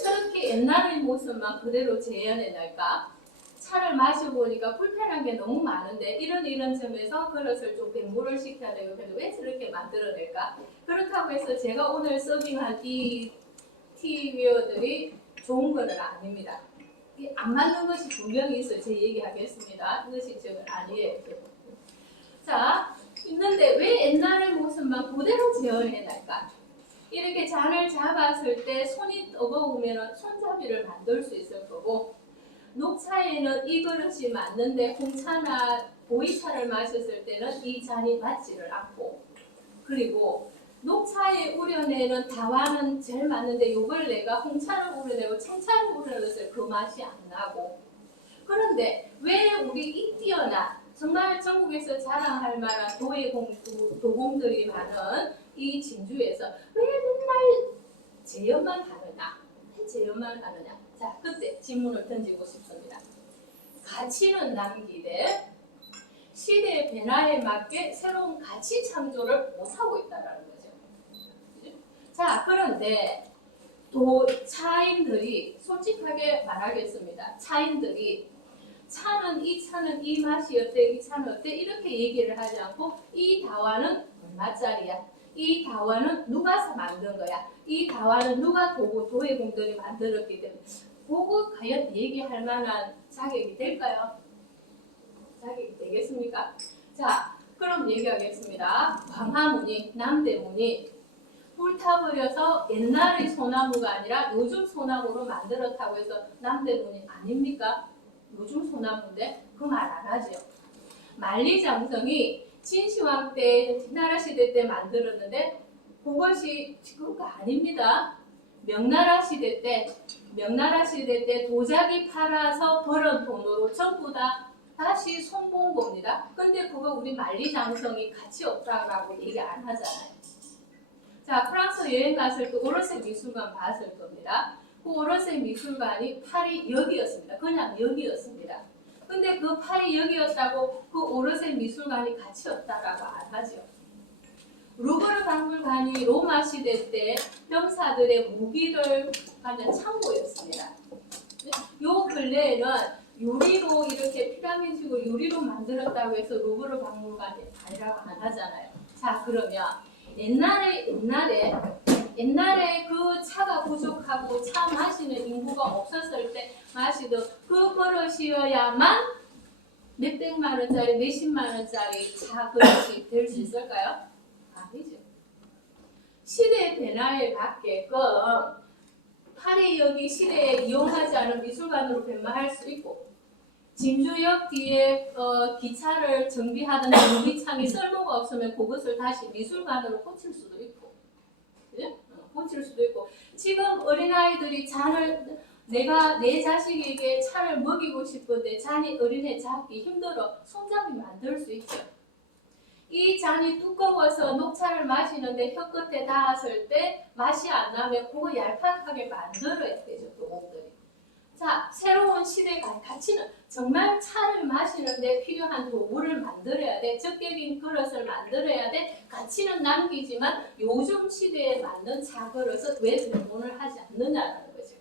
저렇게 옛날의 모습만 그대로 재현해낼까? 차를 마셔보니까 불편한 게 너무 많은데 이런 점에서 그릇을 좀 배부를 시켜야 되고 그래도 왜 저렇게 만들어낼까? 그렇다고 해서 제가 오늘 서빙한 이 티웨어들이 좋은 건 아닙니다. 안 맞는 것이 분명히 있어요. 제 얘기하겠습니다. 그것이 지금 아니에요. 자, 있는데 왜 옛날의 모습만 그대로 재현해낼까? 이렇게 잔을 잡았을 때 손이 뜨거우면 손잡이를 만들 수 있을 거고 녹차에는 이 그릇이 맞는데 홍차나 보이차를 마셨을 때는 이 잔이 맞지를 않고 그리고 녹차에 우려내는 다와는 제일 맞는데 요걸 내가 홍차를 우려내고 청차를 우려냈을 그 맛이 안 나고 그런데 왜 우리 이 뛰어난 정말 전국에서 자랑할 만한 도공들이 많은 이 진주에서 왜 맨날 재현만 하느냐? 재현만 하느냐? 자, 그때 질문을 던지고 싶습니다. 가치는 남기되 시대의 변화에 맞게 새로운 가치 창조를 못하고 있다는 거죠. 자, 그런데 차인들이 솔직하게 말하겠습니다. 차인들이 이 차는 이 맛이 어때, 이 차는 어때 이렇게 얘기를 하지 않고 이 다와는 얼마짜리야? 이 다와는 누가 만든 거야? 이 다와는 누가 도예공들이 만들었기 때문에 그거 과연 얘기할 만한 자격이 될까요? 자격이 되겠습니까? 자, 그럼 얘기하겠습니다. 광화문이, 남대문이 불타버려서 옛날의 소나무가 아니라 요즘 소나무로 만들었다고 해서 남대문이 아닙니까? 요즘 소나무인데 그 말 안 하죠. 만리장성이 진시황 때, 나라 시대 때 만들었는데 그것이 그거가 아닙니다. 명나라 시대 때 도자기 팔아서 벌은 돈으로 전부 다 다시 손본 겁니다. 근데 그거 우리 만리장성이 가치 없다라고 얘기 안 하잖아요. 자, 프랑스 여행 갔을 때 오르세 미술관 봤을 겁니다. 그 오르세 미술관이 팔이 여기였습니다. 그냥 여기였습니다. 근데 그 팔이 여기였다고 그 오르세 미술관이 가치 없다라고 안 하죠. 루브르 박물관이 로마 시대 때 병사들의 무기를 하는 창고였습니다. 요 근래에는 유리로 이렇게 피라미드식으로 유리로 만들었다고 해서 루브르 박물관이 아니라고 안 하잖아요. 자, 그러면 옛날에 그 차가 부족하고 차 마시는 인구가 없었을 때 마시던 그 그릇이어야만 몇백만 원짜리, 몇십만 원짜리 차 그릇이 될 수 있을까요? 아니죠. 시대의 변화에 맞게끔 팔이 여기 시대에 이용하지 않은 미술관으로 변화할 수 있고 진주역 뒤에 기차를 정비하던 정비창이 쓸모가 없으면 그것을 다시 미술관으로 고칠 수도 있고, 그죠? 고칠 수도 있고. 지금 어린아이들이 내가 내 자식에게 차를 먹이고 싶은데 잔이 어린애 잡기 힘들어. 손잡이 만들 수 있죠. 이 잔이 두꺼워서 녹차를 마시는데 혀끝에 닿았을 때 맛이 안 나면 그거 얄팍하게 만들어야 되죠, 도공들이. 자, 새로운 시대가 가치는 정말 차를 마시는데 필요한 도구를 만들어야 돼. 적게 빈 그릇을 만들어야 돼. 가치는 남기지만 요즘 시대에 맞는 차 그릇은 왜 배분을 하지 않느냐라는 거죠.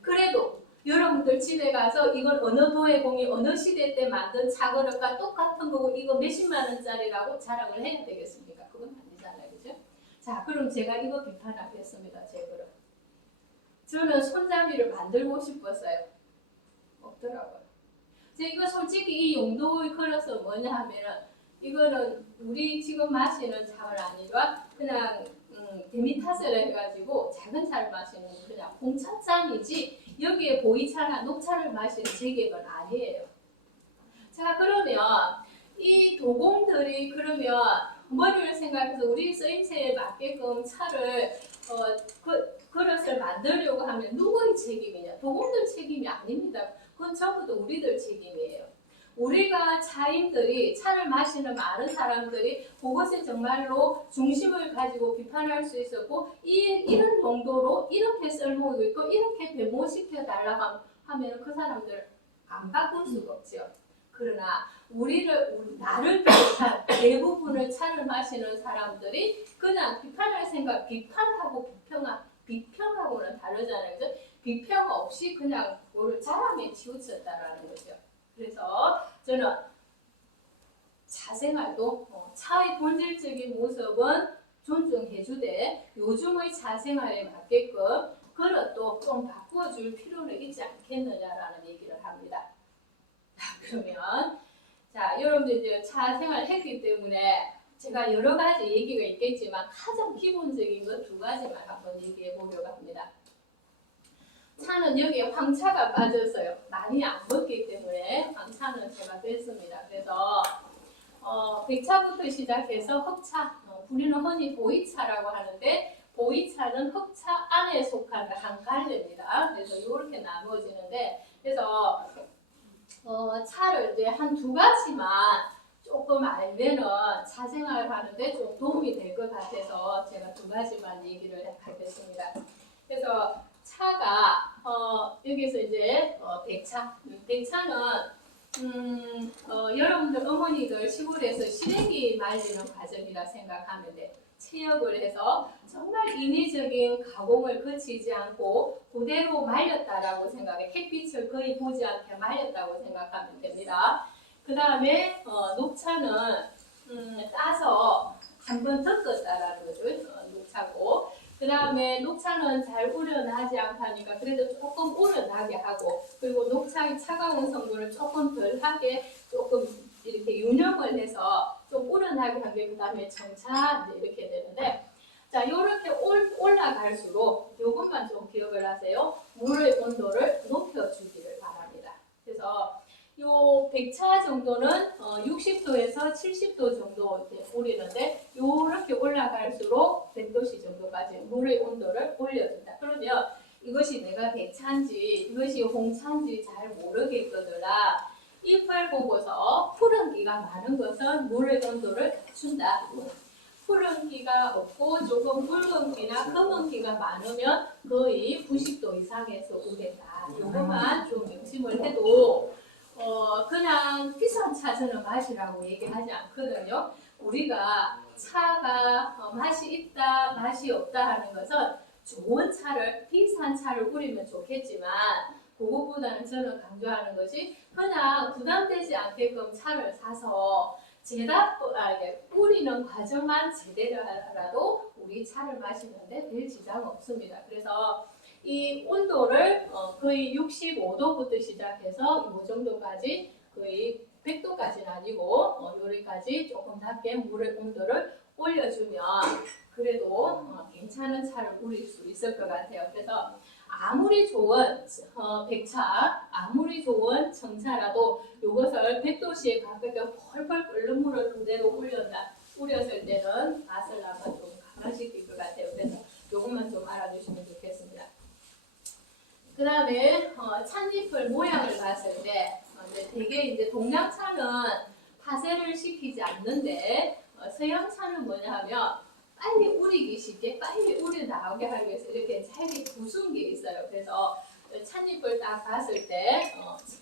그래도 여러분들 집에 가서 이건 어느 도예공이 어느 시대 때 만든 차 그릇과 똑같은 거고 이거 몇십만 원짜리라고 자랑을 해야 되겠습니까? 그건 아니잖아요, 그죠? 자, 그럼 제가 이거 비판하겠습니다, 제 그릇. 저는 손잡이를 만들고 싶었어요. 없더라고요. 이거 솔직히 이 용도의 그릇은 뭐냐 하면은 이거는 우리 지금 마시는 차가 아니라 그냥 데미타스를 해가지고 작은 차를 마시는 그냥 공차잔이지 여기에 보이차나 녹차를 마시는 제격은 아니에요. 자, 그러면 이 도공들이 그러면 머리를 생각해서 우리 쓰임새에 맞게끔 차를 그릇을 만들려고 하면 누구의 책임이냐? 도공들 책임이 아닙니다. 그건 전부 다 우리들 책임이에요. 우리가 차인들이 차를 마시는 많은 사람들이 그것에 정말로 중심을 가지고 비판할 수 있었고 이런 용도로 이렇게 쓸모가 있고 이렇게 배모시켜 달라고 하면 그 사람들 안 바꿀 수가 없죠. 그러나 나를 비롯한 대부분의 차를 마시는 사람들이 그냥 비판할 생각, 비판하고 비평하고는 다르잖아요. 그죠? 비평 없이 그냥 그거를 자랑에 치우쳤다라는 거죠. 그래서 저는 차생활도 차의 본질적인 모습은 존중해주되 요즘의 차생활에 맞게끔 그릇도 좀 바꿔줄 필요는 있지 않겠느냐라는 얘기를 합니다. 그러면 자, 여러분들 이제 차 생활을 했기 때문에 제가 여러 가지 얘기가 있겠지만 가장 기본적인 것 두 가지만 한번 얘기해 보려고 합니다. 차는 여기에 황차가 빠졌어요. 많이 안 먹기 때문에 황차는 제가 뺐습니다. 그래서 백차부터 시작해서 흑차, 우리는 흔히 보이차라고 하는데 보이차는 흑차 안에 속한 한 갈래입니다. 그래서 이렇게 나누어지는데 그래서 차를 이제 한 두 가지만 조금 알면은 차 생활을 하는데 좀 도움이 될 것 같아서 제가 두 가지만 얘기를 하겠습니다. 그래서 차가 여기서 이제 백차는 여러분들 어머니들 시골에서 시래기 말리는 과정이라 생각하면 돼. 체육을 해서 정말 인위적인 가공을 거치지 않고 그대로 말렸다라고 생각해. 햇빛을 거의 보지 않게 말렸다고 생각하면 됩니다. 그 다음에 녹차는 따서 한번 덮었다라는 거죠. 녹차고. 그 다음에 녹차는 잘 우려나지 않다니까 그래도 조금 우려나게 하고 그리고 녹차의 차가운 성분을 조금 덜하게 조금 이렇게 윤영을 해서 좀 우려나게 한 게 그 다음에 청차 이렇게 되는데 자 이렇게 올라갈수록 이것만 좀 기억을 하세요. 물의 온도를 높여주기를 바랍니다. 그래서 요 100차 정도는 60도에서 70도 정도 우리는데 요렇게 올라갈수록 100도씨 정도까지 물의 온도를 올려준다. 그러면 이것이 내가 100차인지 이것이 홍차인지 잘 모르겠거더라. 잎을 보고서 푸른기가 많은 것은 물의 온도를 낮춘다. 푸른기가 없고 조금 붉은기나 검은기가 많으면 거의 90도 이상에서 우겠다. 요거만 좀 명심을 해도 그냥 비싼 차저는 마시라고 얘기하지 않거든요. 우리가 차가 맛이 있다, 맛이 없다 하는 것은 좋은 차를, 비싼 차를 우리면 좋겠지만 그거보다는 저는 강조하는 것이 그냥 부담되지 않게끔 차를 사서 우리는 과정만 제대로 하라도 우리 차를 마시는데 별 지장 없습니다. 그래서 이 온도를 거의 65도부터 시작해서 이 정도까지 거의 100도까지는 아니고 여기까지 조금 낮게 물의 온도를 올려주면 그래도 괜찮은 차를 우릴 수 있을 것 같아요. 그래서 아무리 좋은 백차, 아무리 좋은 정차라도 이것을 100도씨에 가깝게 펄펄 끓는 물을 그대로 우렸을 때는 맛을 아마 좀 감안시킬 것 같아요. 그래서 이것만 좀 알아주시면 좋겠습니다. 그 다음에 찻잎을 모양을 봤을 때 되게 이제 동양차는 파쇄를 시키지 않는데 서양차는 뭐냐 하면 빨리 우리기 쉽게 빨리 우려 나오게 하기 위해서 이렇게 잘게 부순 게 있어요. 그래서 찻잎을 딱 봤을 때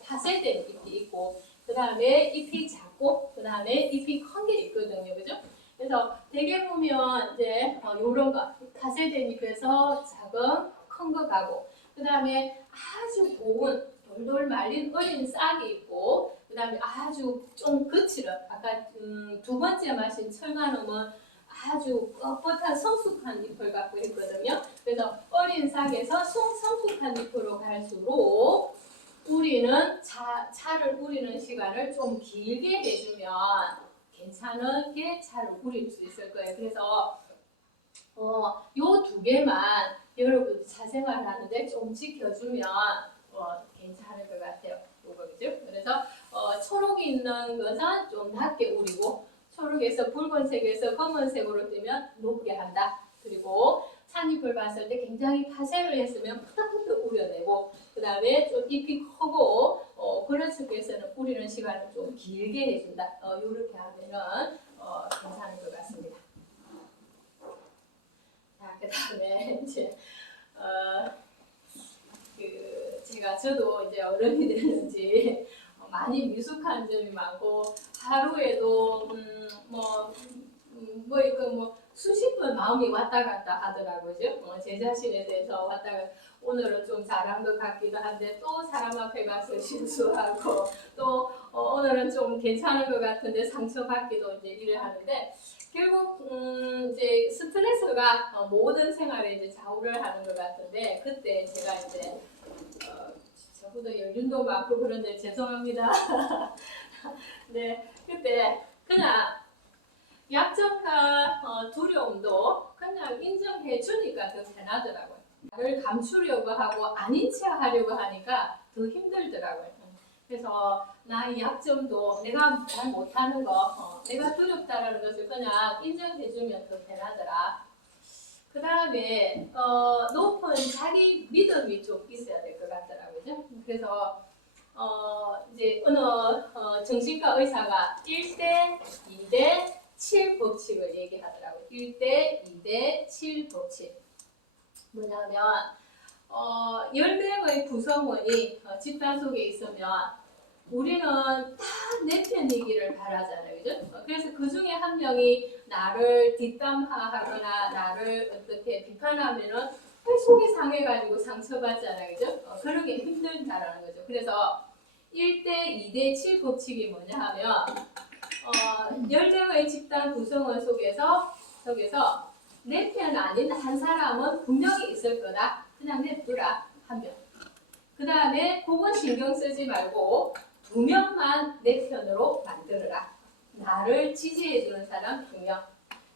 파쇄된 잎이 있고 그 다음에 잎이 작고 그 다음에 잎이 큰 게 있거든요. 그죠? 그래서 대개 보면 이제 요런 거 파쇄된 잎에서 작은 큰 거 가고 그 다음에 아주 고운 돌돌 말린 어린 싹이 있고 그 다음에 아주 좀 거칠은 아까 두 번째 마신 철가놈은 아주 뻣뻣한 성숙한 잎을 갖고 있거든요. 그래서 어린 싹에서 성숙한 잎으로 갈수록 우리는 차를 우리는 시간을 좀 길게 해주면 괜찮게 차를 우릴 수 있을 거예요. 그래서 요 두 개만 여러분 차생활 하는데 좀 지켜주면 괜찮을 것 같아요. 요거 그죠? 그래서 초록이 있는 것은 좀 낮게 우리고 초록에서 붉은색에서 검은색으로 뜨면 높게 한다. 그리고 찻잎을 봤을 때 굉장히 파쇄를 했으면 푸덕푸덕 우려내고 그 다음에 좀 잎이 크고 그런 속에서는 우리는 시간을 좀 길게 해준다. 이렇게 하면은 괜찮을 것 같습니다. 자, 그 다음에 이제 저도 이제 어른이 되는지 많이 미숙한 점이 많고 하루에도 수십 번 마음이 왔다 갔다 하더라고요. 제 자신에 대해서 왔다 갔다 오늘은 좀 잘한 것 같기도 한데 또 사람 앞에 가서 실수하고 또 오늘은 좀 괜찮은 것 같은데 상처받기도 이제 이래 하는데 결국 이제 스트레스가 모든 생활에 이제 좌우를 하는 것 같은데 그때 제가 이제 저보다 연륜도 많고 그런데 죄송합니다. 네, 그때 그냥 약점과 두려움도 그냥 인정해 주니까 더 편하더라고요. 나를 감추려고 하고 아닌 체 하려고 하니까 더 힘들더라고요. 그래서 나의 약점도 내가 잘 못하는 거, 내가 두렵다라는 것을 그냥 인정해 주면 더 편하더라. 그 다음에 높은 자기 믿음이 좀 있어야 될 것 같더라고요. 그래서 이제 어느 정신과 의사가 1대 2대 7 법칙을 얘기하더라고요. 1대 2대 7 법칙. 뭐냐면 10명의 구성원이 집단 속에 있으면 우리는 다 내 편이기를 바라잖아요. 그죠? 그래서 그 중에 한 명이 나를 뒷담화하거나 나를 어떻게 비판하면은 속이 상해가지고 상처받잖아요. 그죠? 그런 게 힘들다라는 거죠. 그래서 1대 2대 7 법칙이 뭐냐 하면 10명의 집단 구성원 속에서 내 편 아닌 한 사람은 분명히 있을 거다. 그냥 냅두라. 한 명. 그 다음에 그건 신경 쓰지 말고 2명만 내 편으로 만들어라. 나를 지지해주는 사람 2명.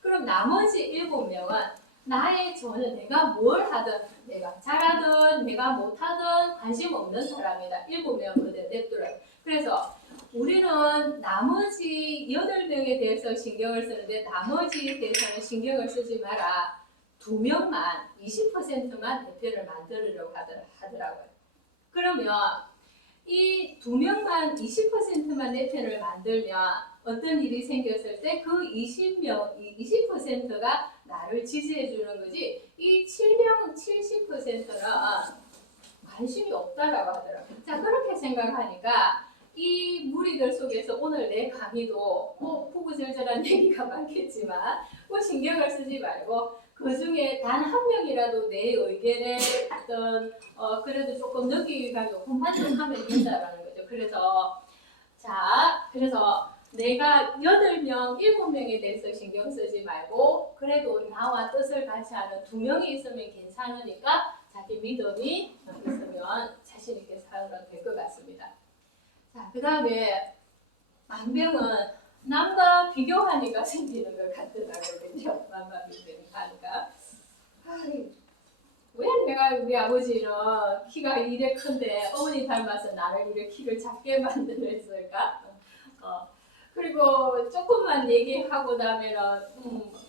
그럼 나머지 7명은 나의 저는 내가 뭘 하든 내가 잘하든 내가 못하든 관심 없는 사람이다. 7명 그대로 냅두라. 그래서 우리는 나머지 8명에 대해서 신경을 쓰는데 나머지에 대해서는 신경을 쓰지 마라. 2명만 20%만 대표를 만들으려고 하더라고요. 그러면 이 2명만 20%만 내 편을 만들면 어떤 일이 생겼을 때 그 20%가 나를 지지해 주는 거지 이 7명 70%는 관심이 없다라고 하더라고요. 자, 그렇게 생각하니까 이 무리들 속에서 오늘 내 강의도 구구절절한 얘기가 많겠지만 신경을 쓰지 말고 그 중에 단 한 명이라도 내 의견에 어떤 그래도 조금 느끼기가 조금 반영하면 된다라는 거죠. 그래서 내가 8명, 7명에 대해서 신경 쓰지 말고 그래도 나와 뜻을 같이 하는 2명이 있으면 괜찮으니까 자기 믿음이 있으면 자신 있게 살아도 될 것 같습니다. 자, 그 다음에 만병은 남과 비교하니까 생기는 것 같더라고요. 남과 비교하니까 왜 내가 왜 우리 아버지는 키가 이래 큰데 어머니 닮아서 나를 이렇게 키를 작게 만들었을까? 그리고 조금만 얘기하고 나면은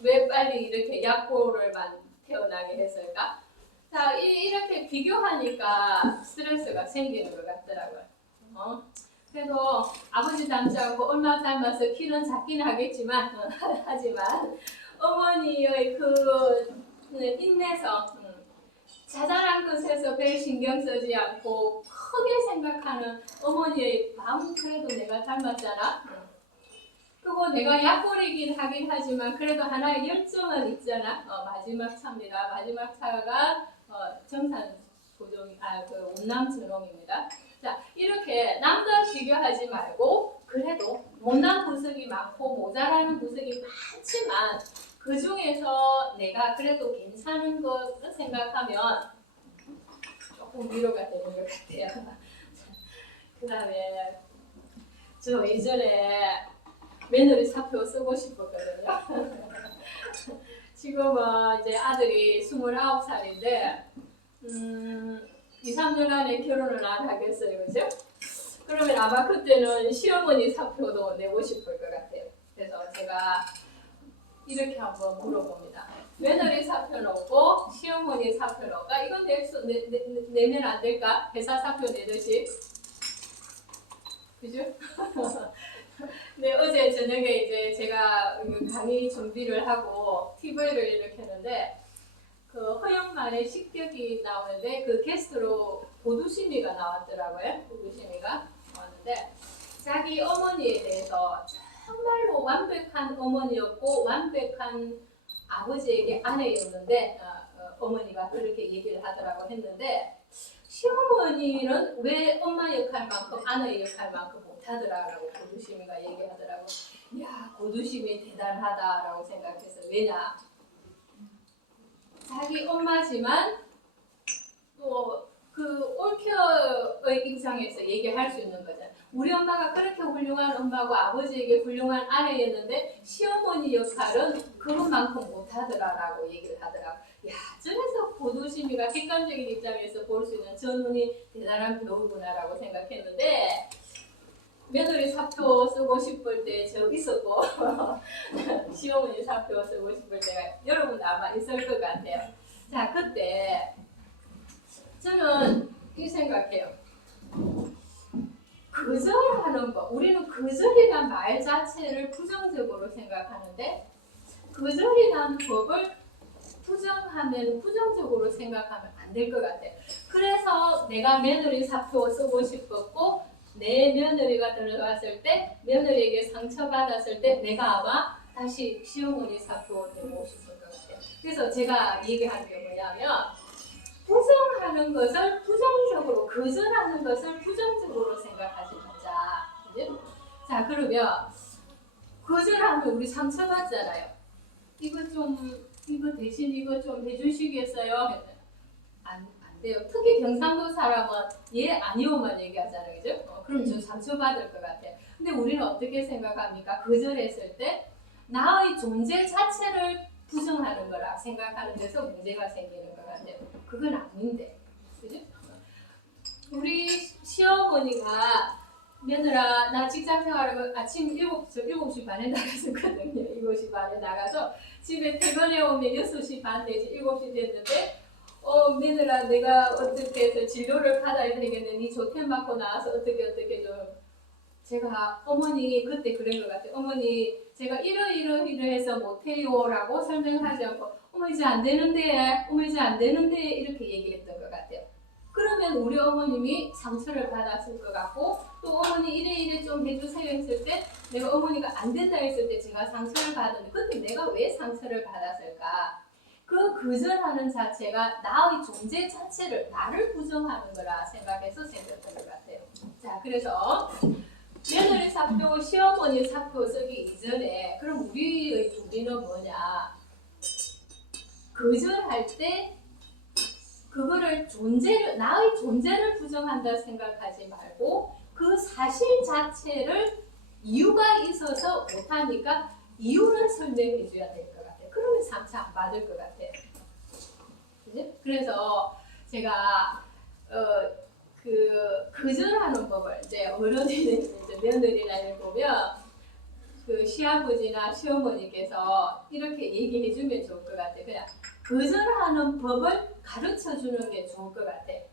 왜 빨리 이렇게 약고를만 태어나게 했을까? 자, 이렇게 비교하니까 스트레스가 생기는 것 같더라고요. 그래도 아버지 닮지 않고 얼마 닮아서 키는 작긴 하겠지만 하지만 어머니의 그 인내성, 자잘한 것에서 별 신경 쓰지 않고 크게 생각하는 어머니의 마음, 그래도 내가 닮았잖아. 그리고 내가 약골이긴 하긴 하지만 그래도 하나의 열정은 있잖아. 마지막 차입니다. 마지막 차가 정산 고종, 그 온남 전홍입니다. 자, 이렇게 남과 비교하지 말고 그래도 못난 구석이 많고 모자라는 구석이 많지만 그 중에서 내가 그래도 괜찮은 것을 생각하면 조금 위로가 되는 것 같아요. 그 다음에 저 이전에 며느리 사표 쓰고 싶었거든요. 지금은 이제 아들이 29살인데 2, 3년 안에 결혼을 안 하겠어요. 그죠? 그러면 아마 그때는 시어머니 사표도 내고 싶을 것 같아요. 그래서 제가 이렇게 한번 물어봅니다. 며느리 사표 넣고 시어머니 사표 넣을까? 이건 내면 안 될까? 회사 사표 내듯이. 그죠? 네, 어제 저녁에 이제 제가 강의 준비를 하고 TV를 이렇게 했는데 그 허영만의 식격이 나오는데 그 게스트로 고두심이가 나왔더라고요. 고두심이가 나왔는데 자기 어머니에 대해서 정말로 완벽한 어머니였고 완벽한 아버지에게 아내였는데 어머니가 그렇게 얘기를 하더라고 했는데 시어머니는 왜 엄마 역할만큼 아내 역할만큼 못하더라라고 고두심이가 얘기하더라고. 이야, 고두심이 대단하다라고 생각해서. 왜냐, 자기 엄마지만 또 그 올케어의 입장에서 얘기할 수 있는 거잖아. 우리 엄마가 그렇게 훌륭한 엄마고 아버지에게 훌륭한 아내였는데 시어머니 역할은 그것만큼 못하더라라고 얘기를 하더라고. 야, 저래서 고두심이가 객관적인 입장에서 볼 수 있는 저눈이 대단한 배우구나라고 생각했는데 며느리 사표 쓰고 싶을 때 저 있었고 시어머니 사표 쓰고 싶을 때가 여러분 아마 있을 것 같아요. 자, 그때 저는 이 생각해요. 거절하는 거, 우리는 거절이란 말 자체를 부정적으로 생각하는데 거절이라는 법을 부정적으로 생각하면 안 될 것 같아요. 그래서 내가 며느리 사표 쓰고 싶었고 내 며느리가 들어갔을 때 며느리에게 상처받았을 때 내가 아마 다시 시어머니 사표 내고 싶을 것 같아요. 그래서 제가 얘기하는 게 뭐냐면 부정하는 것을 부정적으로, 거절하는 것을 부정적으로 생각하지 말자. 그죠? 자, 그러면 거절하면 우리 상처받잖아요. 이거 대신 이거 좀 해주시겠어요? 안 돼요. 특히 경상도 사람은 예, 아니오만 얘기하잖아요. 그죠? 그럼 저 상처받을 것 같아요. 근데 우리는 어떻게 생각합니까? 거절했을 때 나의 존재 자체를 부정하는 거라 생각하는 데서 문제가 생기는 것 같아요. 그건 아닌데. 그죠? 우리 시어머니가 며느라 나 직장 생활을 아침 7시 반에 나갔었거든요. 7시 반에 나가서 집에 퇴근해 오면 6시 반 내지 7시 됐는데 며느라 내가 어떻게 해서 진료를 받아야 되겠네. 네 조퇴 맞고 나와서 어떻게 좀 제가 어머니 그때 그런 것 같아요. 어머니 제가 이러해서 못해요라고 설명하지 않고 어머 이제 안 되는데 이렇게 얘기했던 것 같아요. 그러면 우리 어머님이 상처를 받았을 것 같고 또 어머니 이래 좀 해주세요 했을 때 내가 어머니가 안 된다 했을 때 제가 상처를 받았는데 그때 내가 왜 상처를 받았을까? 그 거절하는 자체가 나의 존재 자체를 나를 부정하는 거라 생각해서 생겼던 것 같아요. 자, 그래서 며느리 사표, 시어머니 사표 쓰기 이전에 그럼 우리의 도리는 뭐냐? 거절할 때 그거를 나의 존재를 부정한다 생각하지 말고 그 사실 자체를 이유가 있어서 못하니까 이유를 설명해 줘야 될 것 같아요. 그러면 상처 안 받을 것 같아요. 그죠? 그래서 제가 거절하는 법을 이제 어른들이 이제 며느리를 보면 그 시아버지나 시어머니께서 이렇게 얘기해 주면 좋을 것 같아요. 그냥 거절하는 법을 가르쳐 주는 게 좋을 것 같아요.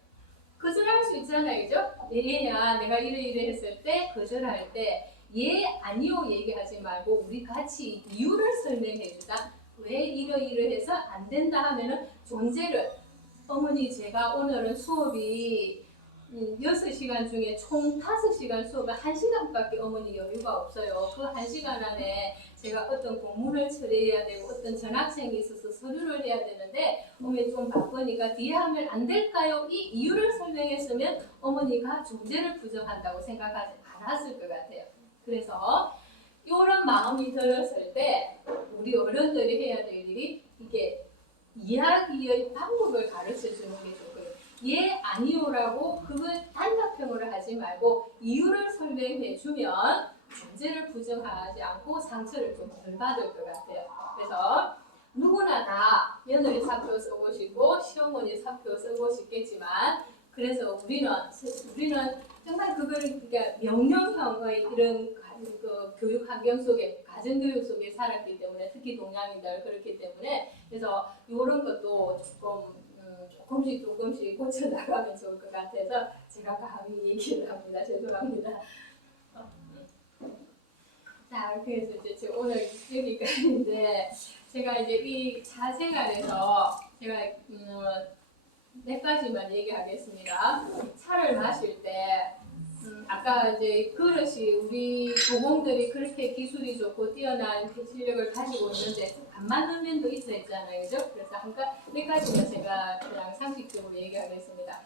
거절할 수 있잖아요, 그죠? 얘야, 내가 이래 했을 때 거절할 때 예, 아니요 얘기하지 말고 우리 같이 이유를 설명해 주자. 왜 이러해서 안 된다 하면은 존재를 어머니 제가 오늘은 수업이 6시간 중에 총 5시간 수업을 1시간밖에 어머니 여유가 없어요. 그 1시간 안에 제가 어떤 공문을 처리해야 되고 어떤 전학생이 있어서 서류를 해야 되는데 어머니 좀 바쁘니까 뒤에 하면 안 될까요? 이 이유를 설명했으면 어머니가 존재를 부정한다고 생각하지 않았을 것 같아요. 그래서 이런 마음이 들었을 때 우리 어른들이 해야 될 일이 이게 이야기의 방법을 가르쳐 주는 게 좋고요. 예, 아니요라고 그걸 단답형으로 하지 말고 이유를 설명해 주면 존재를 부정하지 않고 상처를 좀 덜 받을 것 같아요. 그래서 누구나 다 며느리 사표 쓰고 싶고 시어머니 사표 쓰고 싶겠지만 그래서 우리는 정말 그거를 그러니까 명령형의 이런 그 교육 환경 속에 가정교육 속에 살았기 때문에 특히 동양인들 그렇기 때문에 그래서 이런 것도 조금씩 고쳐 나가면 좋을 것 같아서 제가 감히 얘기를 합니다. 죄송합니다. 자, 그래서 이제 오늘 여기까지인데 제가 이제 이 사생활에서 제가 몇 가지만 얘기하겠습니다. 차를 마실 때 아까 이제 그릇이 우리 도공들이 그렇게 기술이 좋고 뛰어난 실력을 가지고 있는데 안 맞는 면도 있어 있잖아요, 그죠? 그래서 몇 가지만 제가 그냥 상식적으로 얘기하겠습니다.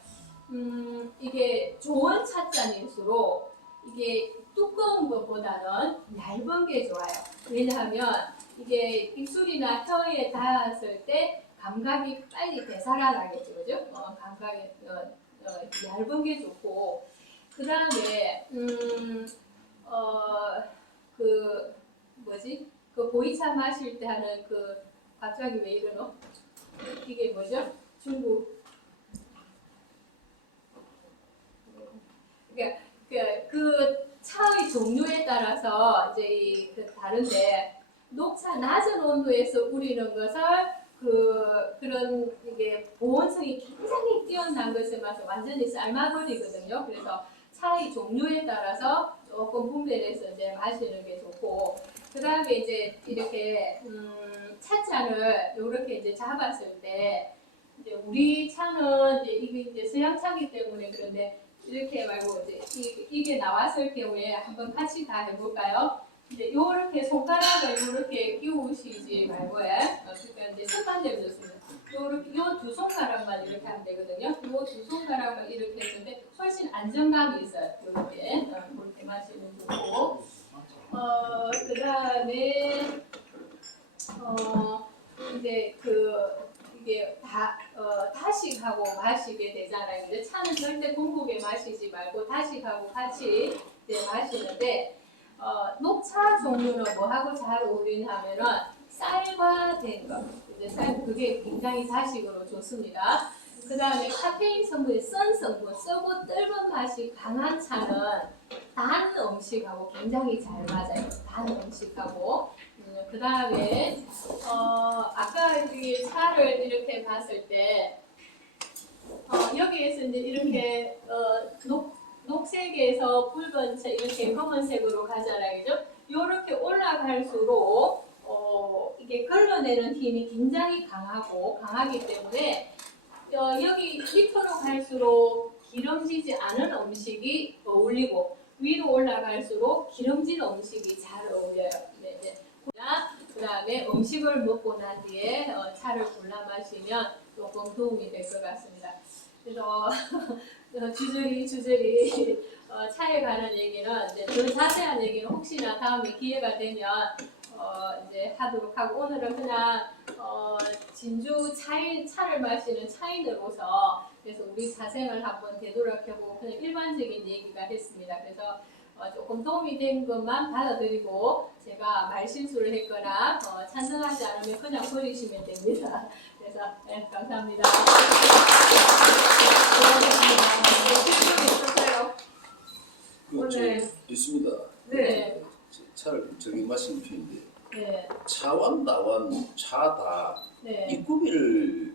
이게 좋은 찻잔일수록 이게 두꺼운 것보다는 얇은 게 좋아요. 왜냐하면 이게 입술이나 혀에 닿았을 때 감각이 빨리 되살아나겠죠, 그죠? 감각이 얇은 게 좋고 그 다음에 그 보이차 마실 때 하는 그 갑자기 왜 이러노? 이게 뭐죠? 중국 그러니까 그 차의 종류에 따라서 이제 그 다른데 녹차 낮은 온도에서 우리는 것을 그런 이게 보온성이 굉장히 뛰어난 것을 마서 완전히 삶아버리거든요. 그래서 차의 종류에 따라서 조금 분별해서 이제 마시는 게 좋고 그 다음에 이제 이렇게 찻잔을 이렇게 이제 잡았을 때 이제 우리 차는 이제 이게 이제 서양 차기 때문에 그런데 이렇게 말고 이제 이게 나왔을 경우에 한번 같이 다 해볼까요? 이제 이렇게 손가락을 이렇게 끼우시지 말고요. 그러니까 이제 습관대로 좋습니다. 요렇게 요 두 손가락만 이렇게 하면 되거든요. 요 두 손가락을 이렇게 했는데 훨씬 안정감이 있어요. 이렇게 그렇게 마시면 좋고 그 다음에 이제 이게 다식하고 마시게 되잖아요. 근데 차는 절대 공복에 마시지 말고 다식하고 같이 이제 마시는데 녹차 종류는 뭐하고 잘 어울리냐면은 쌀과 된 거. 이제 그게 굉장히 다식으로 좋습니다. 그 다음에 카페인 성분이 쓴 성분, 쓰고 뜰은 맛이 강한 차는 단 음식하고 굉장히 잘 맞아요. 단 음식하고. 그 다음에 아까 이 차를 이렇게 봤을 때 여기에서 이제 이렇게 녹색에서 붉은색 이렇게 검은색으로 가잖아요, 그죠? 이렇게 올라갈수록 이게 걸러내는 힘이 굉장히 강하기 때문에 여기 밑으로 갈수록 기름지지 않은 음식이 어울리고 위로 올라갈수록 기름진 음식이 잘 어울려요. 네. 그 다음에 음식을 먹고 난 뒤에 차를 골라 마시면 조금 도움이 될 것 같습니다. 그래서 주저리 차에 관한 얘기는 이제 더 자세한 얘기는 혹시나 다음에 기회가 되면 이제 하도록 하고 오늘은 그냥 진주 차를 마시는 차인으로서 그래서 우리 자생을 한번 되돌아보고 그냥 일반적인 얘기가 했습니다. 그래서 조금 도움이 된 것만 받아들이고 제가 말실수를 했거나 찬성하지 않으면 그냥 버리시면 됩니다. 그래서 네, 감사합니다. 방금 나온 차다 네. 이 구비를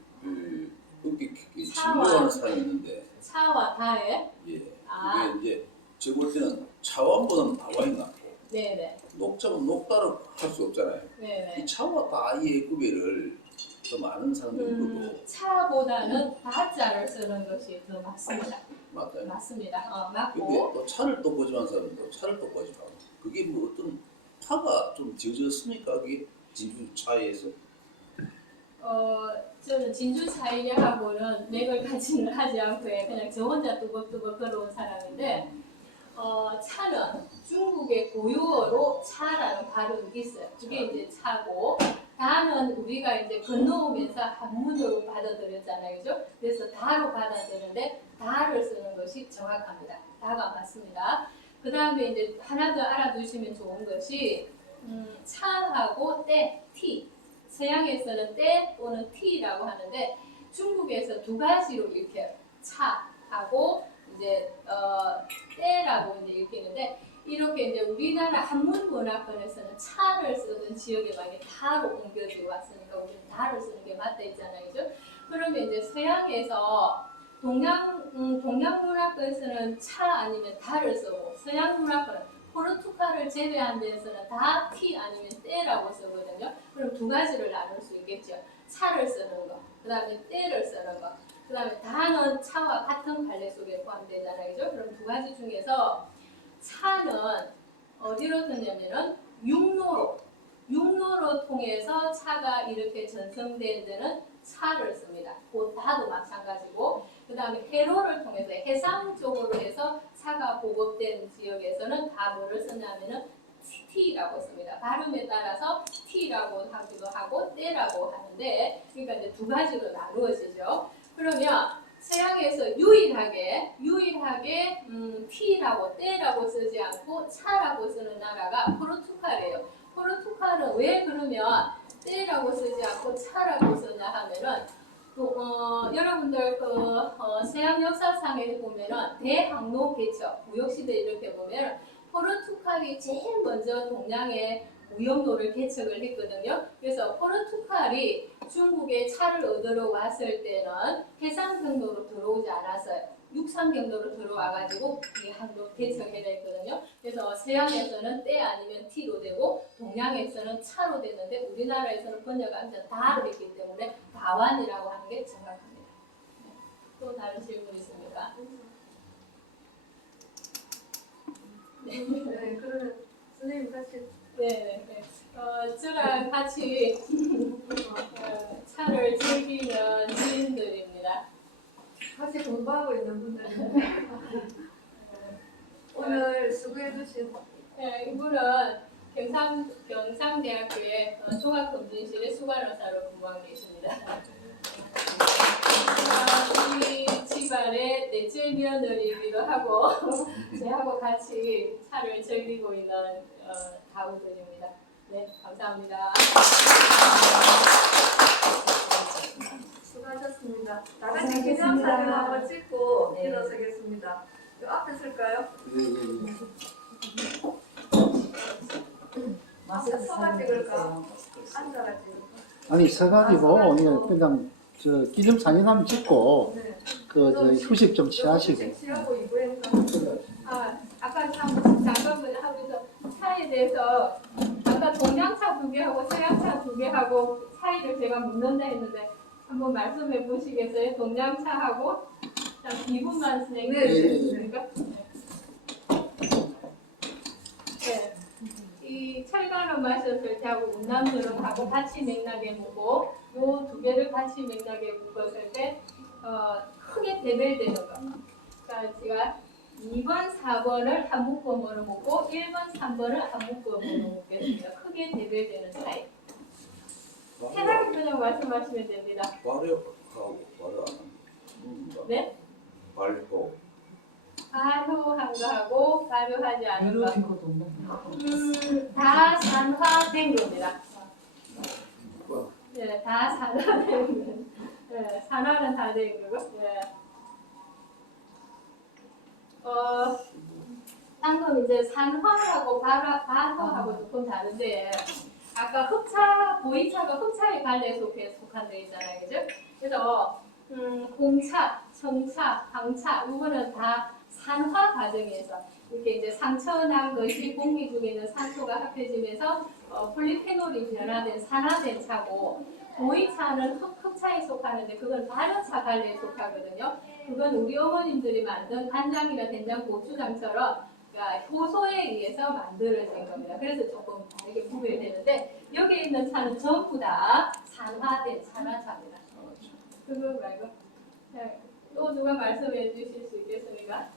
그렇게 진료하는 사람이 있는데 차와 다에 예 아. 그게 이제 제가 볼 때는 차원보다는 다와인 같고 네네. 녹차는 녹다로 할 수 없잖아요. 네네. 이 차와 다의 구비를 좀 아는 사람들도 차보다는 다자를 쓰는 것이 더 맞습니다. 맞아요. 맞습니다. 근데 맞고 또 차를 또 고집하는 사람도 차를 또 고집하고 그게 뭐 어떤 파가 좀 지어졌습니까? 그게 진주 차에서 저는 진주 차이하고는 맥을 같이는 하지 않고 그냥 저 혼자 뚜벅뚜벅 걸어온 사람인데 차는 중국의 고유어로 차라는 발음이 있어요. 그게 이제 차고 다는 우리가 이제 건너오면서 한문으로 받아들였잖아요. 그죠? 그래서 다로 받아들이는데 다를 쓰는 것이 정확합니다. 다가 맞습니다. 그 다음에 이제 하나 더 알아두시면 좋은 것이 차하고 때, 티. 서양에서는 때 또는 티라고 하는데 중국에서 두 가지로 이렇게 차하고 이제 때라고 이제 읽히는데 이렇게 이제 우리나라 한문 문화권에서는 차를 쓰던 지역에 많이 다로 옮겨지고 왔으니까 우리는 다를 쓰는 게 맞다 있잖아요, 그죠? 그러면 이제 서양에서 동양 문화권에서는 차 아니면 다를 쓰고 서양 문화권은 포르투갈을 제외한 데에서는 다 티 아니면 때라고 쓰거든요. 그럼 두 가지를 나눌 수 있겠죠. 차를 쓰는 거, 그 다음에 때를 쓰는 거, 그 다음에 다는 차와 같은 판례 속에 포함되잖아요. 그죠? 그럼 두 가지 중에서 차는 어디로 쓰냐면은 육로로 통해서 차가 이렇게 전송된 데는 차를 씁니다. 그 다도 마찬가지고 그 다음에 해로를 통해서 해상 쪽으로 해서 차가 보급된 지역에서는 다 뭐를 쓰냐면은 T라고 씁니다. 발음에 따라서 T라고 하기도 하고 때라고 하는데 그러니까 이제 두 가지로 나누어지죠. 그러면 서양에서 유일하게 T라고 때라고 쓰지 않고 차라고 쓰는 나라가 포르투갈이에요. 포르투갈은 왜 그러면 때라고 쓰지 않고 차라고 쓰냐 하면은 또 여러분들 서양 역사상에 보면은 대항로 개척 무역시대 이렇게 보면 포르투갈이 제일 먼저 동양에 무역로를 개척을 했거든요. 그래서 포르투갈이 중국에 차를 얻으러 왔을 때는 해상 경로로 들어오지 않았어요. 육상 경로로 들어와가지고 이 항로 개척해냈거든요. 그래서 서양에서는 때 아니면 T로 되고 동양에서는 차로 되는데 우리나라에서는 번역하면서 다로 했기 때문에 다완이라고 하는 게 정확합니다. 네. 또 다른 질문 있습니까? 네, 그러면 선생님 같이 네. 저랑 같이 차를 즐기는 지인들입니다. 같이 공부하고 있는 분들입니다. 오늘 수고해주신 네, 이분은 경상대학교의 종합검진실의 수관원사로 근무하고 계십니다. 우리 집안의 넷째 며느리이기도 하고 저하고 같이 차를 즐기고 있는 가우들입니다. 네, 감사합니다. 수고하셨습니다. 다 같이 기념사진 한번 찍고 일어서겠습니다. 요 앞에 쓸까요? 서가 찍을까? 앉아가 찍을까? 아니 서가지고 그냥 저 기념 사진 한번 찍고 네. 그 저 휴식 좀 취하시고. 취하고 이부행까? 아까 잠깐만 하면서 차에 대해서 아까 동양차 2개하고 서양차 2개하고 차이를 제가 묻는다 했는데 한번 말씀해 보시겠어요? 동양차하고 2분만 선생님 해주시니까. 네. 이 철간을 마셨을 때하고 운남조롱하고 같이 맥락에 묻고 요 두 개를 같이 맥락에 묶었을 때 크게 대별되는 거. 그러니까 제가 2번, 4번을 한 묶음으로 묶고 1번, 3번을 한 묶음으로 묶겠습니다. 크게 대별되는 차이. 편하게 그냥 말씀하시면 됩니다. 발효하고 발효 안 합니다. 네? 발효 발효한 거하고 발효하지 않은 거. 다 산화된 겁니다. 네, 다 산화된 거. 네, 산화는 다 된 거고. 네. 방금 이제 산화하고 발효하고 조금 다른데 아까 흑차, 보이차가 흑차의 관례에 속한 데 있잖아요. 그죠? 그래서 홍차, 청차, 황차 이거는 다 산화 과정에서 이렇게 이제 상처난 것이 공기 중에 있는 산소가 합해지면서 폴리페놀이 변화된 산화된 차고, 보이차는 흑차에 속하는데 그건 다른 차 관리에 속하거든요. 그건 우리 어머님들이 만든 간장이나 된장, 고추장처럼 그러니까 효소에 의해서 만들어진 겁니다. 그래서 조금 다르게 구별되는데 여기에 있는 차는 전부 다 산화된 산화차입니다. 그거 말고 또 누가 말씀해 주실 수 있겠습니까?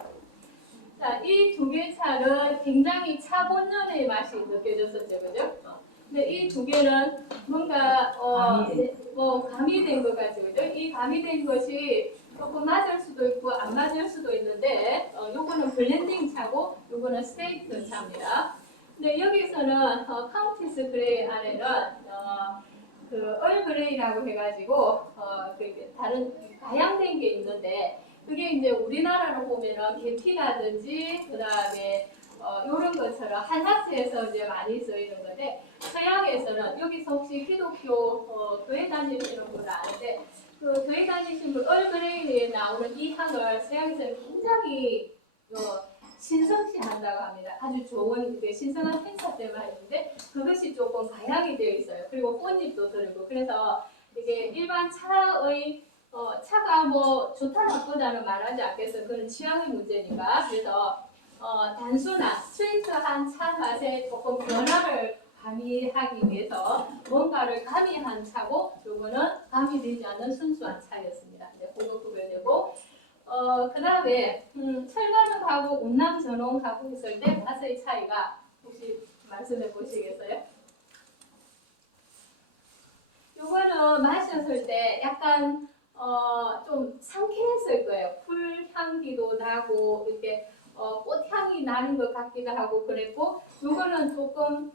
자, 이 두 개 차는 굉장히 차 본연의 맛이 느껴졌었죠, 그죠? 근데 이 두 개는 뭔가 가미된 것 같죠, 그죠? 이 가미된 것이 조금 맞을 수도 있고 안 맞을 수도 있는데, 요거는 블렌딩 차고 요거는 스테이트 차입니다. 근데 여기서는 카운티스 그레이 안에는 그 얼그레이라고 해가지고 그 다른 가양된 게 있는데, 그게 이제 우리나라로 보면은 계피라든지 그다음에 이런 것처럼 한약재에서 이제 많이 쓰이는 건데, 서양에서는 여기서 혹시 기독교 교회 다니시는 분은 아는데, 그 교회 다니신 분 얼그레이에 나오는 이 향을 서양에서는 굉장히 신성시한다고 합니다. 아주 좋은 신성한 행사 때만 있는데 그것이 조금 가양이 되어 있어요. 그리고 꽃잎도 들고, 그래서 이게 일반 차의 차가 뭐 좋다 나쁘다는 말하지 않겠어요. 그건 취향의 문제니까. 그래서 단순한 스위트한 차 맛에 조금 변화를 가미하기 위해서 뭔가를 가미한 차고, 요거는 가미되지 않는 순수한 차였습니다. 이제 그거 구별되고, 그 다음에 철가루 가구, 운남 전용 가구 있을 때 맛의 차이가 혹시 말씀해 보시겠어요? 요거는 마셨을 때 약간 좀 상쾌했을 거예요. 풀 향기도 나고 이렇게 꽃향이 나는 것 같기도 하고 그랬고, 요거는 조금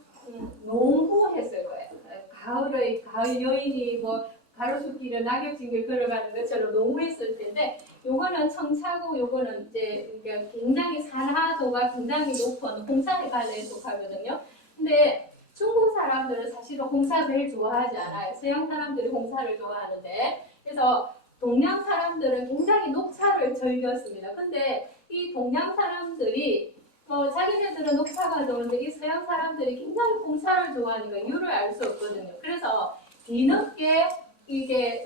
농후했을 거예요. 가을 여인이 뭐 가로수길을 낙엽진길 걸어가는 것처럼 농후했을 텐데, 요거는 청차고 요거는 이제 굉장히 산화도가 굉장히 높은 홍차의 관례에 속하거든요. 근데 중국 사람들은 사실은 홍차 제일 좋아하지 않아요. 서양 사람들이 홍차를 좋아하는데, 그래서 동양 사람들은 굉장히 녹차를 즐겼습니다. 근데 이 동양 사람들이 자기네들은 녹차가 좋은데 이 서양 사람들이 굉장히 홍차를 좋아하니까 이유를 알 수 없거든요. 그래서 뒤늦게 이게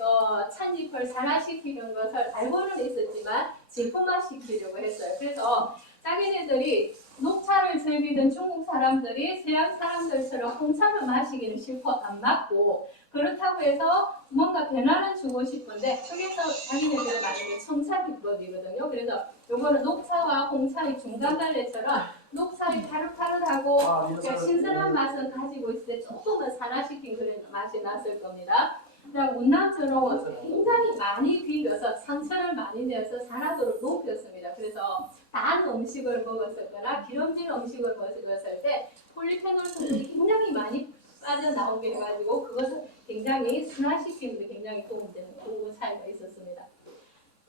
찻잎을 산화시키는 것을 알고는 있었지만 제품화시키려고 했어요. 그래서 자기네들이 녹차를 즐기던 중국 사람들이 서양 사람들처럼 홍차를 마시기는 싫고 안 맞고, 그렇다고 해서 뭔가 변화를 주고 싶은데 그래서 자기네들이 만든 청차 기법이거든요. 그래서 요거는 녹차와 홍차의 중간 갈래처럼 녹차의 파릇파릇하고 신선한 맛은 가지고 있을 때 조금은 산화시킨 그런 맛이 났을 겁니다. 그다음 운남처럼 굉장히 많이 비벼서 상처를 많이 내서 산화도를 높였습니다. 그래서 단 음식을 먹었거나 기름진 음식을 먹었을 때 폴리페놀 성분이 굉장히 많이 빠져나오게 해가지고 그것을 굉장히 순화시키는 데 굉장히 도움되는 그런 차이가 있었습니다.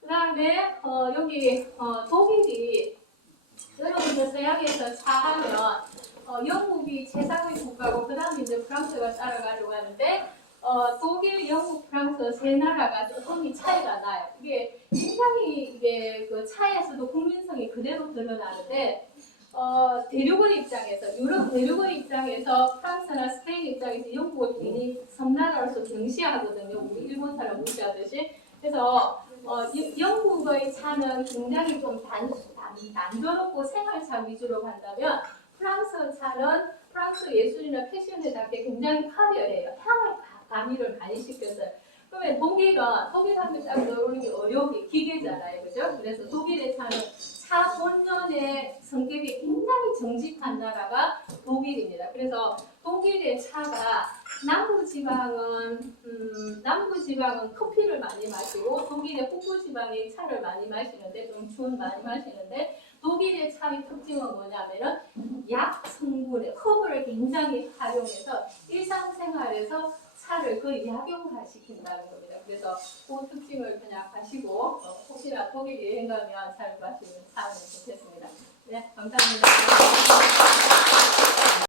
그 다음에 여기 독일이, 여러분들 서양에서 차하면 영국이 최상위 국가고 그 다음에 이제 프랑스가 따라가려고 하는데, 독일, 영국, 프랑스 세 나라가 조금 차이가 나요. 이게 굉장히 이게 그 차에서도 국민성이 그대로 드러나는데, 대륙의 입장에서, 유럽 대륙의 입장에서 프랑스나 스페인 입장에서 영국을 괜히 섬나라로서 경시하거든요. 우리 일본 사람 무시하듯이. 그래서 영국의 차는 굉장히 좀 단조롭고 생활차 위주로 간다면, 프랑스 차는 프랑스 예술이나 패션에답게 굉장히 화려해요. 향을 가미를 많이 시켰어요. 그러면 독일 하면 딱 떠오르는 게 의료기, 기계잖아요. 그죠? 그래서 독일의 차는 차 본연의 성격이 굉장히 정직한 나라가 독일입니다. 그래서 독일의 차가 남부지방은 커피를 많이 마시고 독일의 북부지방이 차를 많이 마시는데, 좀 주는 많이 마시는데, 독일의 차의 특징은 뭐냐면은 약 성분의 허브를 굉장히 활용해서 일상생활에서 차를 거의 약용화시킨다는 겁니다. 그래서 그 특징을 그냥 아시고 혹시나 독일 여행 가면 잘 마시면 차면 좋겠습니다. 네, 감사합니다.